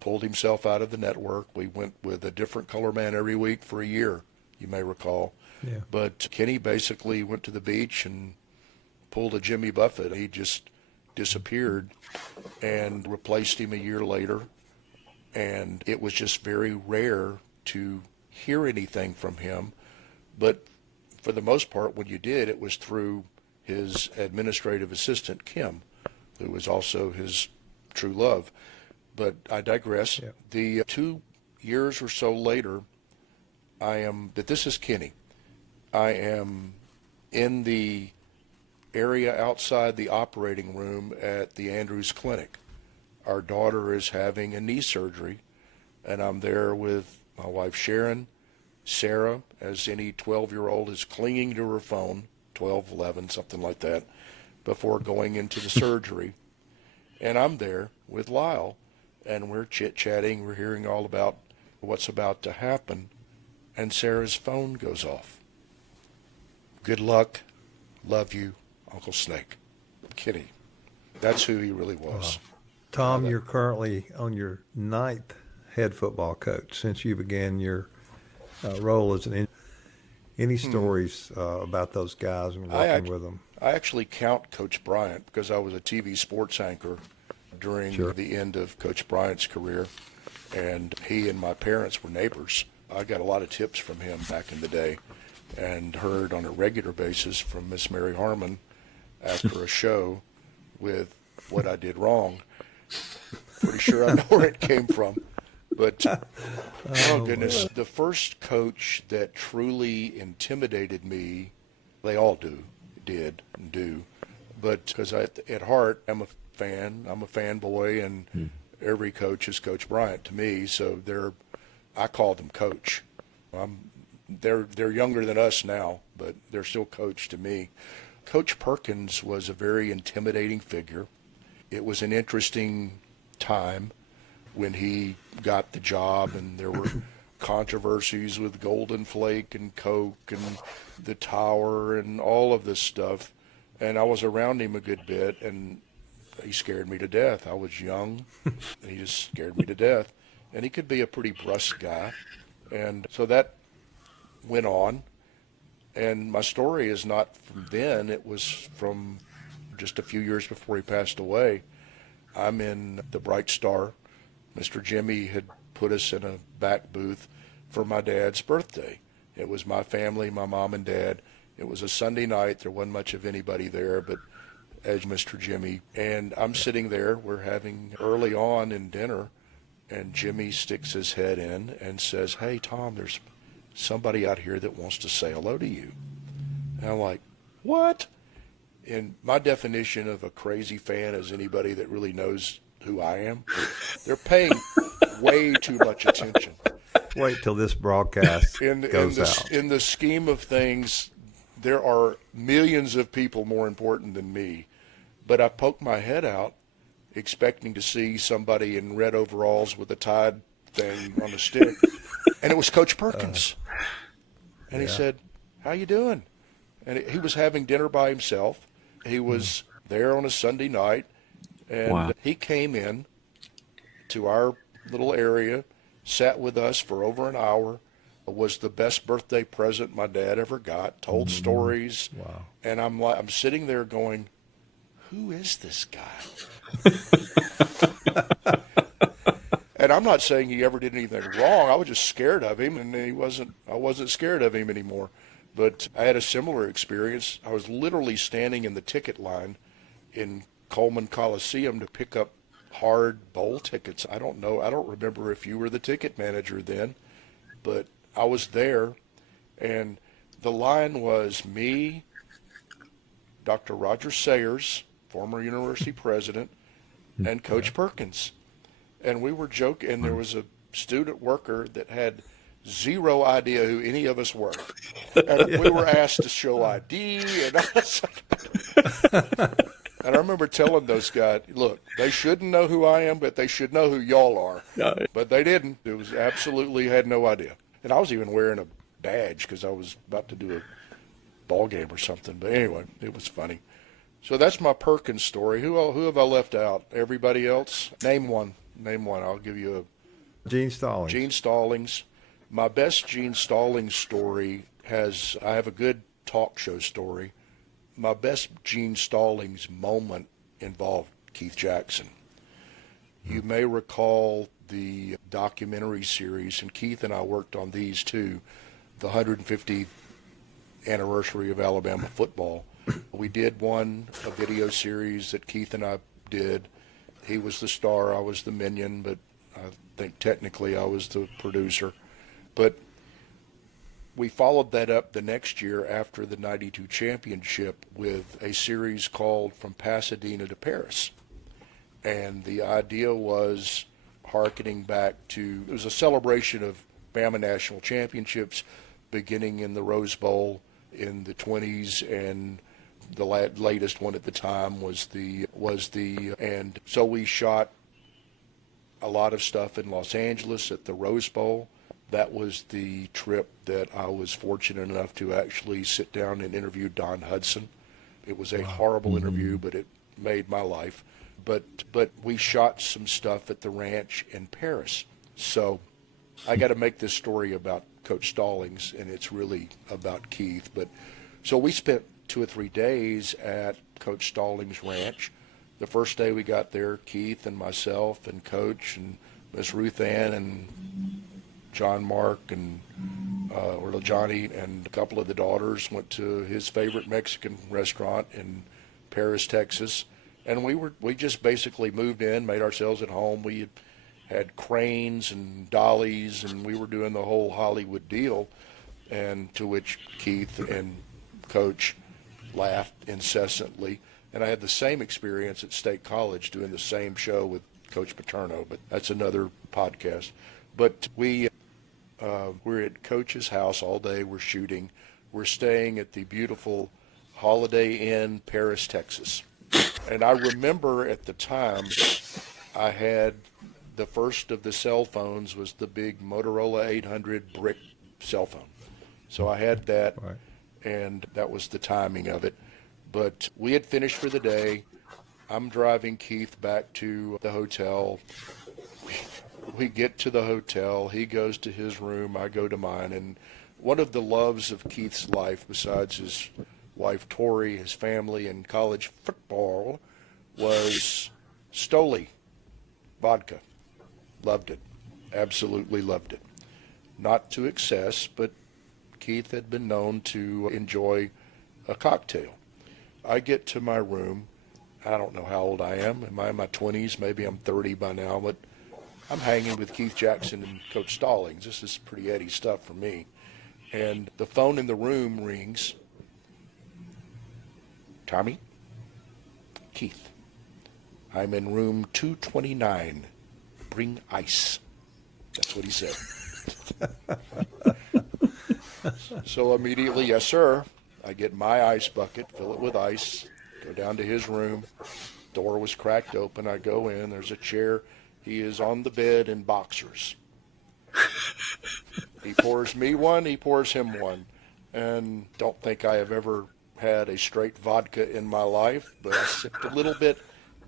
pulled himself out of the network. We went with a different color man every week for a year, you may recall. Yeah. But Kenny basically went to the beach and pulled a Jimmy Buffett. He just disappeared, and replaced him a year later. And it was just very rare to hear anything from him. But for the most part, when you did, it was through his administrative assistant, Kim, who was also his true love. But I digress. Yeah. The 2 years or so later, this is Kenny. I am in the area outside the operating room at the Andrews Clinic. Our daughter is having a knee surgery, and I'm there with my wife Sharon. Sarah, as any 12-year-old, is clinging to her phone, 12, 11, something like that, before going into the surgery. And I'm there with Lyle, and we're chit-chatting. We're hearing all about what's about to happen, and Sarah's phone goes off. Good luck. Love you, Uncle Snake. Kitty. That's who he really was. Wow. Tom, you're currently on your 9th head football coach since you began your role as an. Any stories about those guys and working with them? I actually count Coach Bryant because I was a TV sports anchor during the end of Coach Bryant's career, and he and my parents were neighbors. I got a lot of tips from him back in the day and heard on a regular basis from Miss Mary Harmon after a show with what I did wrong. Pretty sure I know where it came from. But, oh goodness, the first coach that truly intimidated me, they all did and do, but because at heart, I'm a fan, I'm a fanboy, and every coach is Coach Bryant to me, so I call them coach. They're younger than us now, but they're still coach to me. Coach Perkins was a very intimidating figure. It was an interesting time when he got the job, and there were controversies with Golden Flake and Coke and the Tower and all of this stuff. And I was around him a good bit, and he scared me to death. I was young, and he just scared me to death. And he could be a pretty brusque guy. And so that went on. And my story is not from then. It was from just a few years before he passed away. I'm in the Bright Star. Mr. Jimmy had put us in a back booth for my dad's birthday. It was my family, my mom and dad. It was a Sunday night. There wasn't much of anybody there, but as Mr. Jimmy. And I'm sitting there. We're having early on in dinner, and Jimmy sticks his head in and says, "Hey, Tom, there's somebody out here that wants to say hello to you." And I'm like, "What?" And my definition of a crazy fan is anybody that really knows who I am. They're paying way too much attention. Wait till this broadcast goes out. In the scheme of things, there are millions of people more important than me. But I poked my head out expecting to see somebody in red overalls with a Tide thing on a stick. And it was Coach Perkins. And he said, "How you doing?" And he was having dinner by himself. He was there on a Sunday night. And he came in to our little area, sat with us for over an hour, was the best birthday present my dad ever got, told stories. Wow. And I'm sitting there going, who is this guy? And I'm not saying he ever did anything wrong. I was just scared of him, and I wasn't scared of him anymore. But I had a similar experience. I was literally standing in the ticket line in Coleman Coliseum to pick up hard bowl tickets. I don't remember if you were the ticket manager then, but I was there, and the line was me, Dr. Roger Sayers, former university president, and Coach Perkins. And we were joking, and there was a student worker that had zero idea who any of us were. And we were asked to show ID, and I was like, and I remember telling those guys, look, they shouldn't know who I am, but they should know who y'all are. But they didn't. It was absolutely had no idea. And I was even wearing a badge because I was about to do a ball game or something. But anyway, it was funny. So that's my Perkins story. Who have I left out? Everybody else? Name one. I'll give you a... Gene Stallings. Gene Stallings. My best Gene Stallings story I have a good talk show story. My best Gene Stallings moment involved Keith Jackson. You may recall the documentary series, and Keith and I worked on these too, the 150th anniversary of Alabama football. We did a video series that Keith and I did. He was the star, I was the minion, but I think technically I was the producer. But we followed that up the next year after the 92 championship with a series called From Pasadena to Paris. And the idea was hearkening back to, it was a celebration of Bama National Championships beginning in the Rose Bowl in the 20s, and the latest one at the time was and so we shot a lot of stuff in Los Angeles at the Rose Bowl. That was the trip that I was fortunate enough to actually sit down and interview Don Hudson. It was a horrible interview, but it made my life. But we shot some stuff at the ranch in Paris. So I got to make this story about Coach Stallings, and it's really about Keith. But so we spent 2 or 3 days at Coach Stallings' ranch. The first day we got there, Keith and myself and Coach and Miss Ruth Ann and John Mark and or Johnny and a couple of the daughters went to his favorite Mexican restaurant in Paris, Texas, and we just basically moved in, made ourselves at home. We had cranes and dollies, and we were doing the whole Hollywood deal, and to which Keith and Coach laughed incessantly. And I had the same experience at State College doing the same show with Coach Paterno, but that's another podcast. But we're at Coach's house all day. We're shooting. We're staying at the beautiful Holiday Inn, Paris, Texas. And I remember at the time I had the first of the cell phones was the big Motorola 800 brick cell phone. So I had that, and that was the timing of it. But we had finished for the day. I'm driving Keith back to the hotel. We get to the hotel. He goes to his room. I go to mine. And one of the loves of Keith's life, besides his wife Tori, his family, and college football, was Stoli vodka. Loved it. Absolutely loved it. Not to excess, but Keith had been known to enjoy a cocktail. I get to my room. I don't know how old I am. Am I in my 20s? Maybe I'm 30 by now, but I'm hanging with Keith Jackson and Coach Stallings. This is pretty Eddie stuff for me. And the phone in the room rings. Tommy? Keith. I'm in room 229. Bring ice. That's what he said. So immediately, yes, sir. I get my ice bucket, fill it with ice, go down to his room. Door was cracked open. I go in. There's a chair. He is on the bed in boxers. He pours me one. He pours him one. And don't think I have ever had a straight vodka in my life, but I sipped a little bit.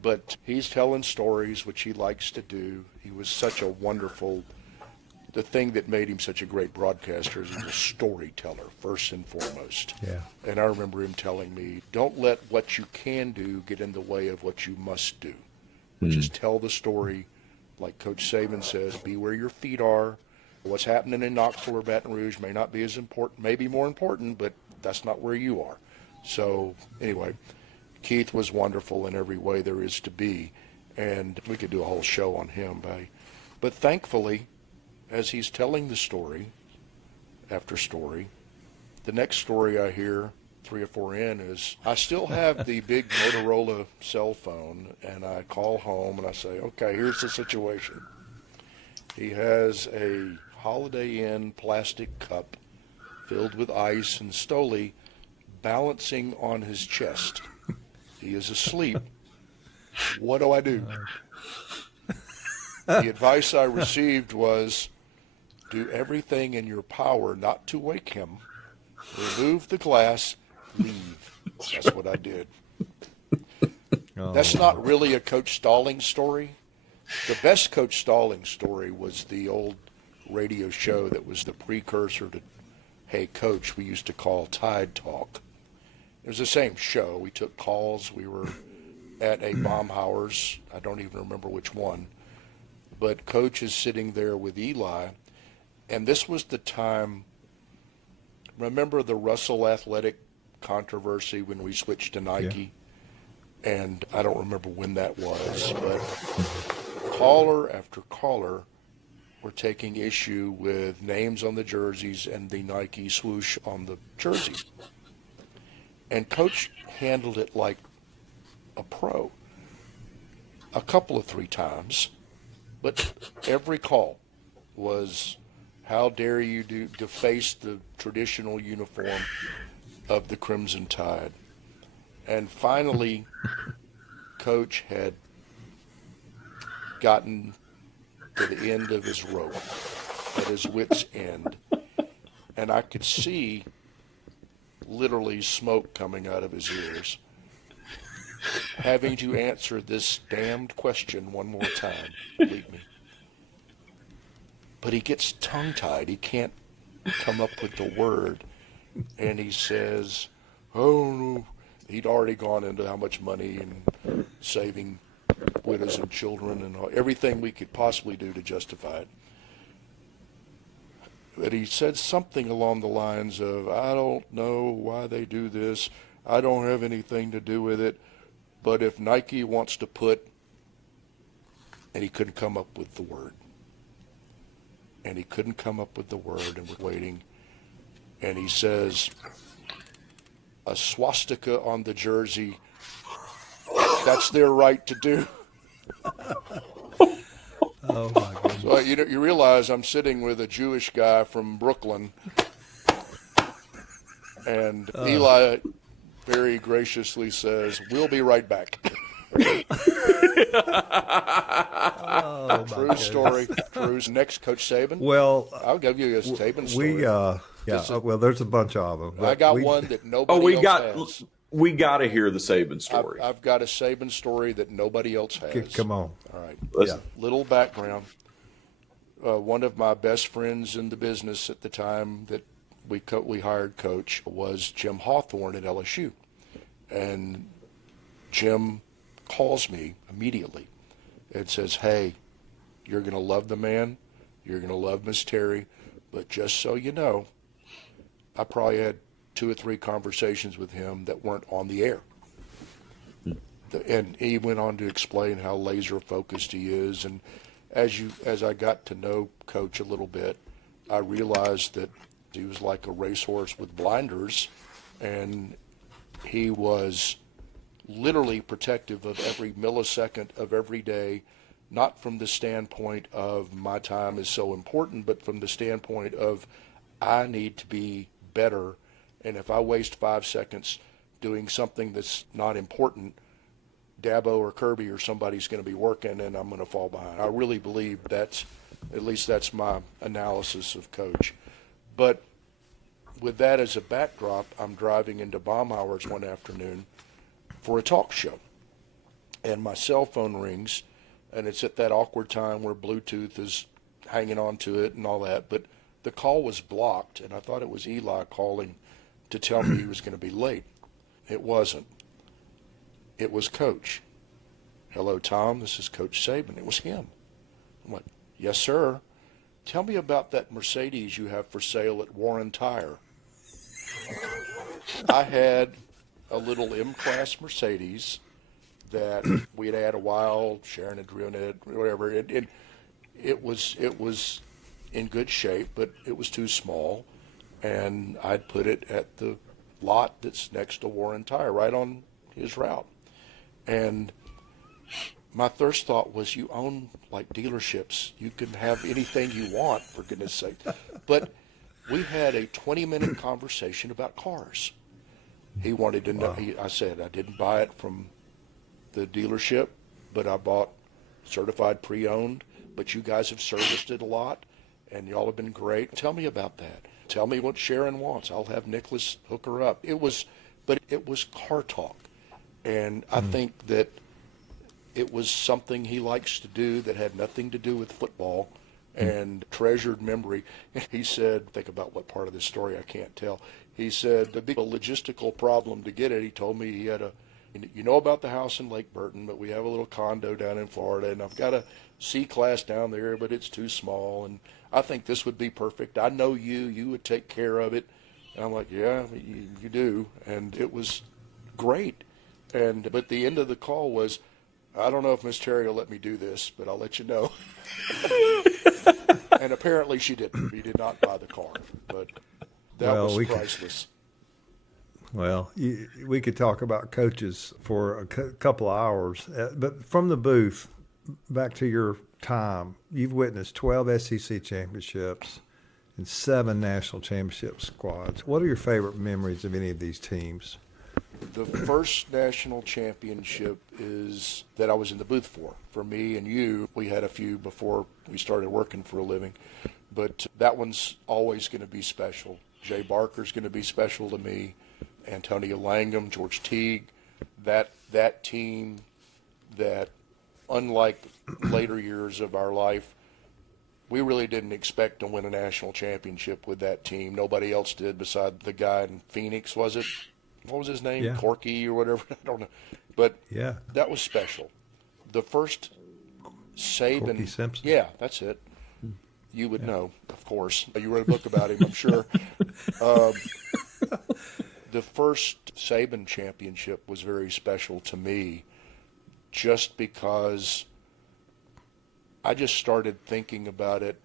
But he's telling stories, which he likes to do. He was such a wonderful... The thing that made him such a great broadcaster is he was a storyteller, first and foremost. Yeah. And I remember him telling me, don't let what you can do get in the way of what you must do. Just tell the story. Like Coach Saban says, be where your feet are. What's happening in Knoxville or Baton Rouge may not be as important, may be more important, but that's not where you are. So anyway, Keith was wonderful in every way there is to be. And we could do a whole show on him. But thankfully, as he's telling the story after story, the next story I hear 3 or 4 in is I still have the big Motorola cell phone, and I call home and I say, okay, here's the situation. He has a Holiday Inn plastic cup filled with ice and Stoli balancing on his chest. He is asleep. What do I do? The advice I received was, do everything in your power not to wake him. Remove the glass, leave. That's what I did. That's not really a Coach Stallings story. The best Coach Stallings story was the old radio show that was the precursor to Hey Coach, we used to call Tide Talk. It was the same show. We took calls. We were at a Baumhauer's. I don't even remember which one. But Coach is sitting there with Eli. And this was the time, remember the Russell Athletic controversy when we switched to Nike? Yeah. And I don't remember when that was, but caller after caller were taking issue with names on the jerseys and the Nike swoosh on the jersey. And Coach handled it like a pro. A couple of 3 times, but every call was, how dare you deface the traditional uniform? of the Crimson Tide. And finally, Coach had gotten to the end of his rope, at his wit's end. And I could see literally smoke coming out of his ears, having to answer this damned question one more time, believe me. But he gets tongue-tied. He can't come up with the word. And he says, oh, no. He'd already gone into how much money and saving widows and children and everything we could possibly do to justify it. But he said something along the lines of, I don't know why they do this. I don't have anything to do with it. But if Nike wants to put, and he couldn't come up with the word. And he couldn't come up with the word, and we're waiting. And he says, a swastika on the jersey, that's their right to do. Oh my goodness. So you realize I'm sitting with a Jewish guy from Brooklyn, and Eli very graciously says, we'll be right back. Oh, True story. True. Next, Coach Saban. Well, I'll give you a Saban story. Well, there's a bunch of them. I got one that nobody else has. We got to hear the Saban story. I've got a Saban story that nobody else has. Come on. All right. Yeah. Little background. One of my best friends in the business at the time that we hired Coach was Jim Hawthorne at LSU. And Jim calls me immediately and says, hey, you're going to love the man. You're going to love Miss Terry. But just so you know, I probably had 2 or 3 conversations with him that weren't on the air. And he went on to explain how laser focused he is. And as I got to know Coach a little bit, I realized that he was like a racehorse with blinders, and he was literally protective of every millisecond of every day, not from the standpoint of my time is so important, but from the standpoint of I need to be better. And if I waste 5 seconds doing something that's not important, Dabo or Kirby or somebody's going to be working and I'm going to fall behind. I really believe that's my analysis of Coach. But with that as a backdrop, I'm driving into Baumhower's one afternoon for a talk show. And my cell phone rings, and it's at that awkward time where Bluetooth is hanging on to it and all that. But the call was blocked, and I thought it was Eli calling to tell me he was going to be late. It wasn't. It was Coach. Hello, Tom. This is Coach Saban. It was him. I'm like, yes, sir. Tell me about that Mercedes you have for sale at Warren Tire. I had a little M-Class Mercedes that we had had a while. Sharon had driven it, whatever. It was in good shape, but it was too small. And I'd put it at the lot that's next to Warren Tire, right on his route. And my first thought was, you own like dealerships. You can have anything you want, for goodness sake. But we had a 20-minute conversation about cars. He wanted to know. I said, I didn't buy it from the dealership, but I bought certified pre-owned. But you guys have serviced it a lot, and y'all have been great. Tell me about that. Tell me what Sharon wants. I'll have Nicholas hook her up. It was car talk. And I think that it was something he likes to do that had nothing to do with football and treasured memory. He said, think about what part of this story I can't tell. He said, the big logistical problem to get it, he told me he had you know about the house in Lake Burton, but we have a little condo down in Florida, and I've got a C-Class down there, but it's too small, and I think this would be perfect. I know you would take care of it. And I'm like, yeah, you do. And it was great. But the end of the call was, I don't know if Miss Terry will let me do this, but I'll let you know. And apparently she didn't. He did not buy the car. But that was priceless. We could talk about coaches for a couple of hours. But from the booth, back to your time, you've witnessed 12 SEC championships and 7 national championship squads. What are your favorite memories of any of these teams? The first national championship is that I was in the booth for. For me and you, we had a few before we started working for a living, but that one's always going to be special. Jay Barker's going to be special to me. Antonio Langham, George Teague, that team that, unlike later years of our life, we really didn't expect to win a national championship with that team. Nobody else did beside the guy in Phoenix, was it? What was his name? Yeah. Corky or whatever? I don't know. But Yeah. that was special. The first Saban. Corky Simpson. Yeah, that's it. You would know, of course. You wrote a book about him, I'm sure. The first Saban championship was very special to me just because I just started thinking about it.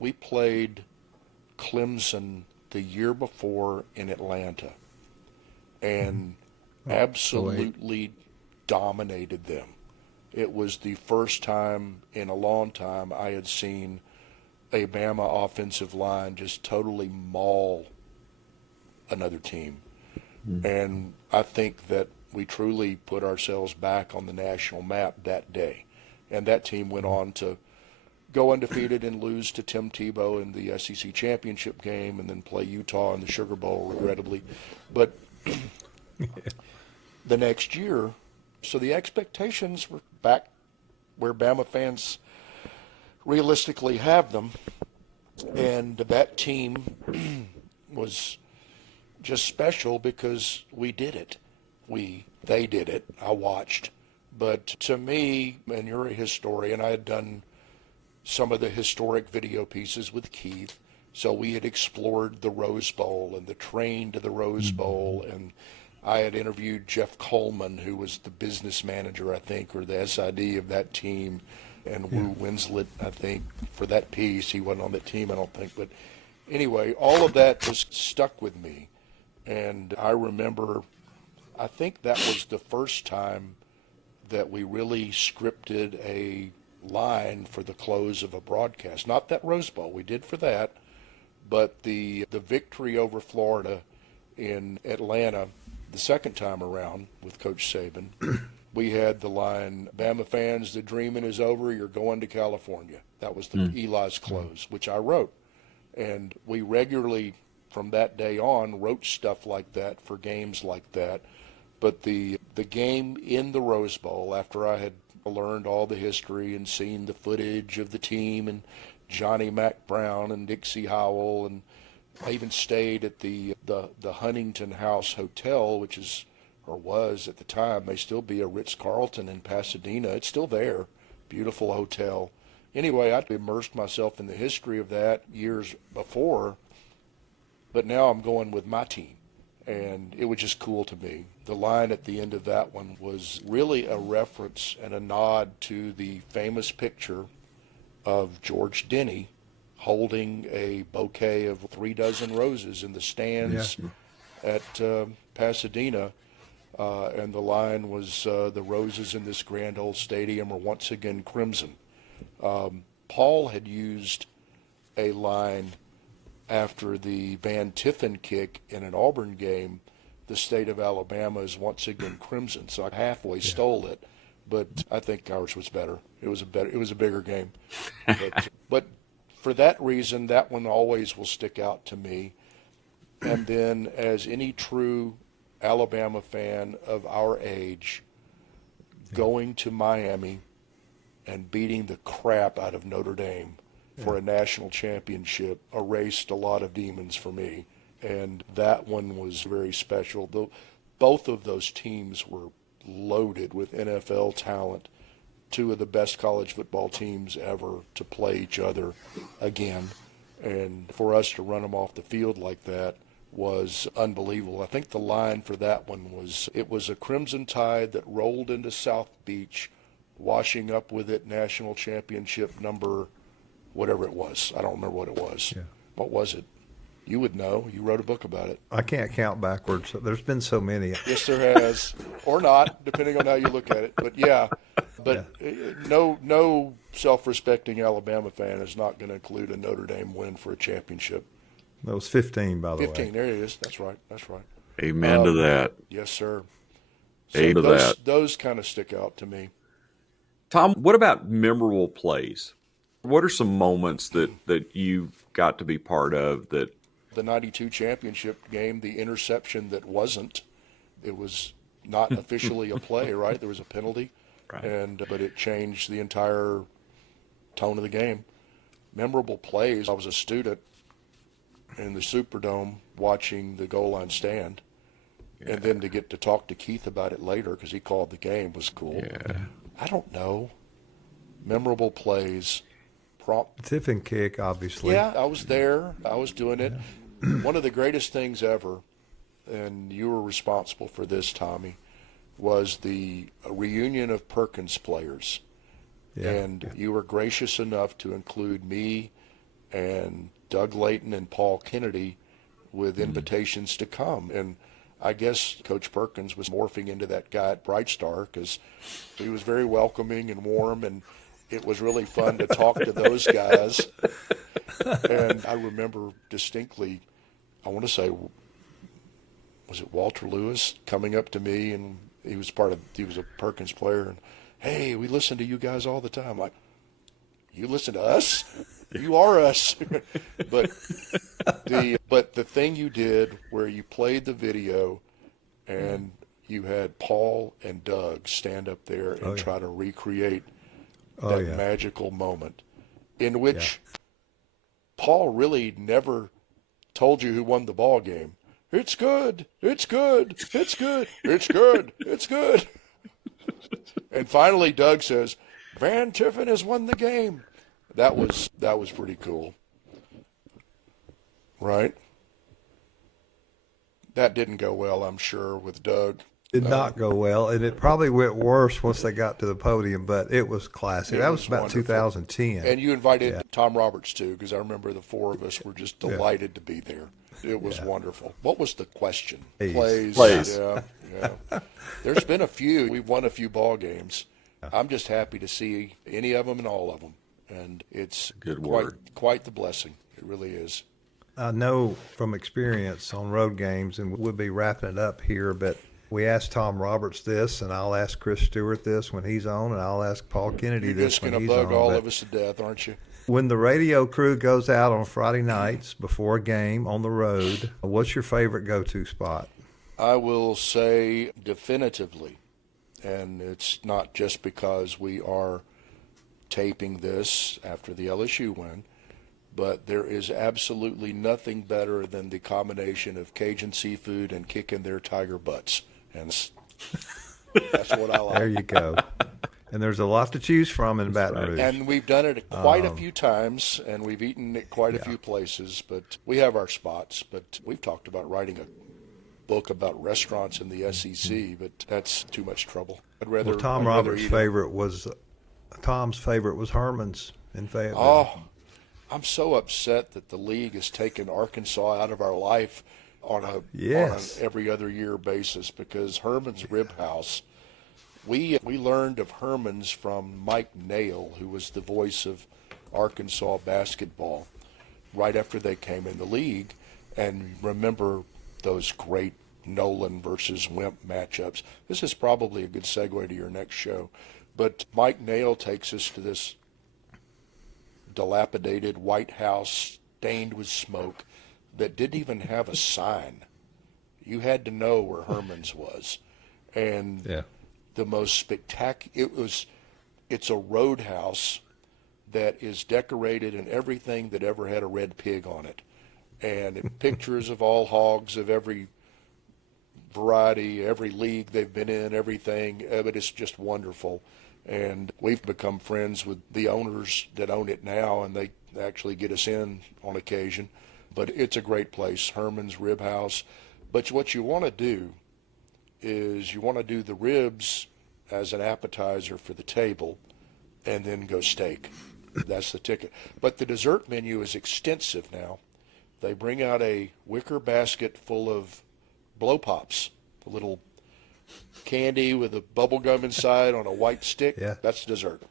We played Clemson the year before in Atlanta and absolutely dominated them. It was the first time in a long time I had seen a Bama offensive line just totally maul another team. And I think that we truly put ourselves back on the national map that day. And that team went on to go undefeated and lose to Tim Tebow in the SEC championship game and then play Utah in the Sugar Bowl, regrettably. But the next year, so the expectations were back where Bama fans realistically have them. And that team was just special because we did it. They did it. I watched. But to me, and you're a historian, I had done some of the historic video pieces with Keith. So we had explored the Rose Bowl and the train to the Rose Bowl. And I had interviewed Jeff Coleman, who was the business manager, I think, or the SID of that team. And Wu Winslet, I think, for that piece. He wasn't on that team, I don't think. But anyway, all of that just stuck with me. And I remember, I think that was the first time that we really scripted a line for the close of a broadcast. Not that Rose Bowl, we did for that, but the victory over Florida in Atlanta the second time around with Coach Saban, we had the line, Bama fans, the dreaming is over, you're going to California. That was the Eli's close, which I wrote. And we regularly, from that day on, wrote stuff like that for games like that. But the game in the Rose Bowl, after I had learned all the history and seen the footage of the team and Johnny Mack Brown and Dixie Howell, and I even stayed at the Huntington House Hotel, which is, or was at the time, may still be a Ritz-Carlton in Pasadena. It's still there. Beautiful hotel. Anyway, I immersed myself in the history of that years before, but now I'm going with my team. And it was just cool to me. The line at the end of that one was really a reference and a nod to the famous picture of George Denny holding a bouquet of 36 roses in the stands at Pasadena. And the line was, the roses in this grand old stadium are once again crimson. Paul had used a line after the Van Tiffen kick in an Auburn game, the state of Alabama is once again crimson. So I halfway stole it, but I think ours was better. It was a bigger game. But for that reason, that one always will stick out to me. And then, as any true Alabama fan of our age, going to Miami and beating the crap out of Notre Dame for a national championship erased a lot of demons for me. And that one was very special. Both of those teams were loaded with NFL talent, two of the best college football teams ever to play each other again. And for us to run them off the field like that was unbelievable. I think the line for that one was, it was a crimson tide that rolled into South Beach, washing up with it national championship number whatever it was. I don't remember what it was. Yeah. What was it? You would know. You wrote a book about it. I can't count backwards. There's been so many. Yes, there has. Or not, depending on how you look at it. But yeah. But no self-respecting Alabama fan is not going to include a Notre Dame win for a championship. That was 15, by the 15, way. there it is. That's right. That's right. Amen to that. Yes, sir. So Amen to that. those kind of stick out to me. Tom, what about memorable plays? What are some moments that you got to be part of that? The 92 championship game, the interception that wasn't, it was not officially a play, right? There was a penalty, Right. but it changed the entire tone of the game. Memorable plays, I was a student in the Superdome watching the goal line stand, and then to get to talk to Keith about it later because he called the game was cool. Yeah. I don't know. Memorable plays. Tipping kick, obviously. Yeah, I was there. I was doing it. One of the greatest things ever, and you were responsible for this, Tommy, was the reunion of Perkins players. Yeah. And you were gracious enough to include me and Doug Layton and Paul Kennedy with invitations to come. And I guess Coach Perkins was morphing into that guy at Bright Star because he was very welcoming and warm, and it was really fun to talk to those guys. And I remember distinctly, I want to say, was it Walter Lewis coming up to me, and he was a Perkins player, and hey, we listen to you guys all the time. Like, you listen to us? You are us. but the thing you did where you played the video and you had Paul and Doug stand up there and try to recreate that magical moment in which Paul really never told you who won the ball game. It's good. It's good. It's good. It's good. It's good. And finally Doug says, Van Tiffin has won the game. That was pretty cool. Right? That didn't go well, I'm sure, with Doug. Did not go well, and it probably went worse once they got to the podium, but it was classic. That was about wonderful. 2010. And you invited Tom Roberts, too, because I remember the four of us were just delighted to be there. It was wonderful. What was the question? Plays. Yeah. There's been a few. We've won a few ball games. I'm just happy to see any of them and all of them. And it's quite the blessing. It really is. I know from experience on road games, and we'll be wrapping it up here, but we asked Tom Roberts this, and I'll ask Chris Stewart this when he's on, and I'll ask Paul Kennedy this when he's on. You're just going to bug all of us to death, aren't you? When the radio crew goes out on Friday nights before a game on the road, what's your favorite go-to spot? I will say definitively, and it's not just because we are taping this after the LSU win, but there is absolutely nothing better than the combination of Cajun seafood and kicking their tiger butts. And that's what I like. There you go. And there's a lot to choose from in Baton Rouge. And we've done it quite a few times, and we've eaten at quite a few places, but we have our spots. But we've talked about writing a book about restaurants in the SEC, but that's too much trouble. Tom Roberts' favorite was Herman's in Fayetteville. Oh, I'm so upset that the league has taken Arkansas out of our life on an every other year basis, because Herman's Rib House, we learned of Herman's from Mike Nail, who was the voice of Arkansas basketball right after they came in the league, and remember those great Nolan versus Wimp matchups. This is probably a good segue to your next show, but Mike Nail takes us to this dilapidated White House stained with smoke that didn't even have a sign. You had to know where Herman's was. And the most spectacular, it's a roadhouse that is decorated in everything that ever had a red pig on it. And pictures of all hogs of every variety, every league they've been in, everything. But it's just wonderful. And we've become friends with the owners that own it now, and they actually get us in on occasion. But it's a great place, Herman's Rib House. But what you want to do is you want to do the ribs as an appetizer for the table and then go steak. That's the ticket. But the dessert menu is extensive now. They bring out a wicker basket full of blow pops, a little candy with a bubble gum inside on a white stick. Yeah. That's dessert.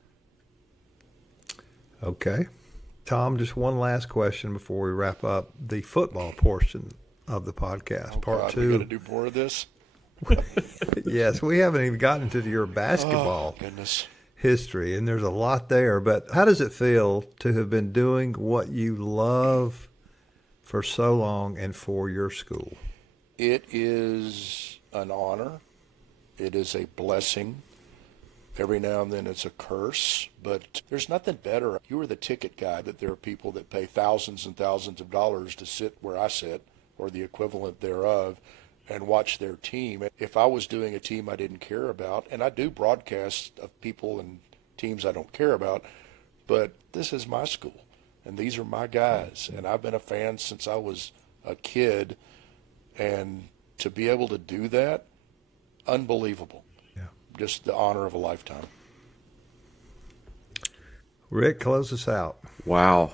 Okay. Tom, just one last question before we wrap up the football portion of the podcast. Oh, Part God, two. we got to do more of this? Yes, we haven't even gotten to your basketball Goodness. history, and there's a lot there. But how does it feel to have been doing what you love for so long and for your school? It is an honor. It is a blessing. Every now and then it's a curse, but there's nothing better. You are the ticket guy that there are people that pay thousands and thousands of dollars to sit where I sit, or the equivalent thereof, and watch their team. If I was doing a team I didn't care about, and I do broadcasts of people and teams I don't care about, but this is my school, and these are my guys, and I've been a fan since I was a kid, and to be able to do that, unbelievable. Just the honor of a lifetime. Rick, close us out. Wow.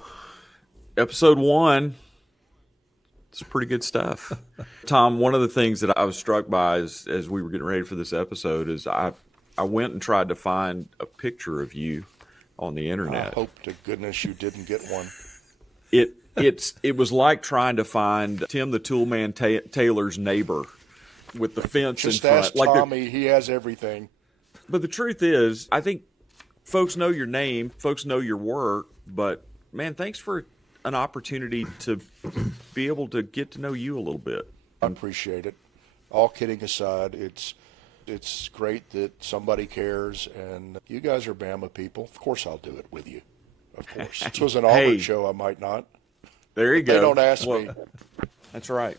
Episode 1. It's pretty good stuff. Tom, one of the things that I was struck by as we were getting ready for this episode is I went and tried to find a picture of you on the internet. I hope to goodness you didn't get one. It was like trying to find Tim the Toolman Taylor's neighbor with the fence Just in front. ask Tommy, he has everything. But the truth is, I think folks know your name, folks know your work, but man, thanks for an opportunity to be able to get to know you a little bit. I appreciate it. All kidding aside, it's great that somebody cares, and you guys are Bama people. Of course I'll do it with you. Of course. If this was an Auburn show, I might not. There you go. They don't ask me. That's right.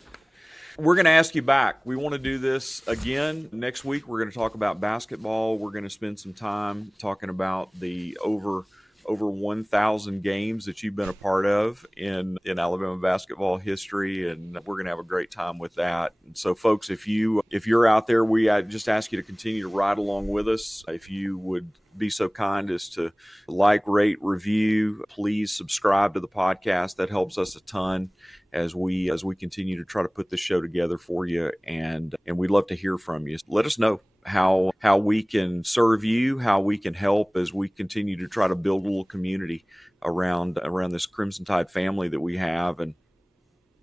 We're going to ask you back. We want to do this again. Next week, we're going to talk about basketball. We're going to spend some time talking about the over 1,000 games that you've been a part of in Alabama basketball history, and we're going to have a great time with that. And so, folks, if you're out there, I just ask you to continue to ride along with us. If you would be so kind as to like, rate, review, please subscribe to the podcast. That helps us a ton as we continue to try to put this show together for you, and we'd love to hear from you. Let us know how we can serve you, how we can help as we continue to try to build a little community around this Crimson Tide family that we have. And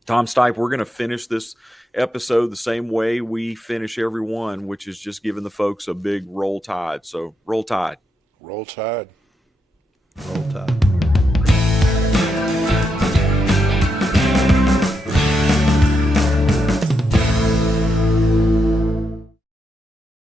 Tom Stipe, we're going to finish this episode the same way we finish every one, which is just giving the folks a big roll tide. So roll tide. Roll Tide.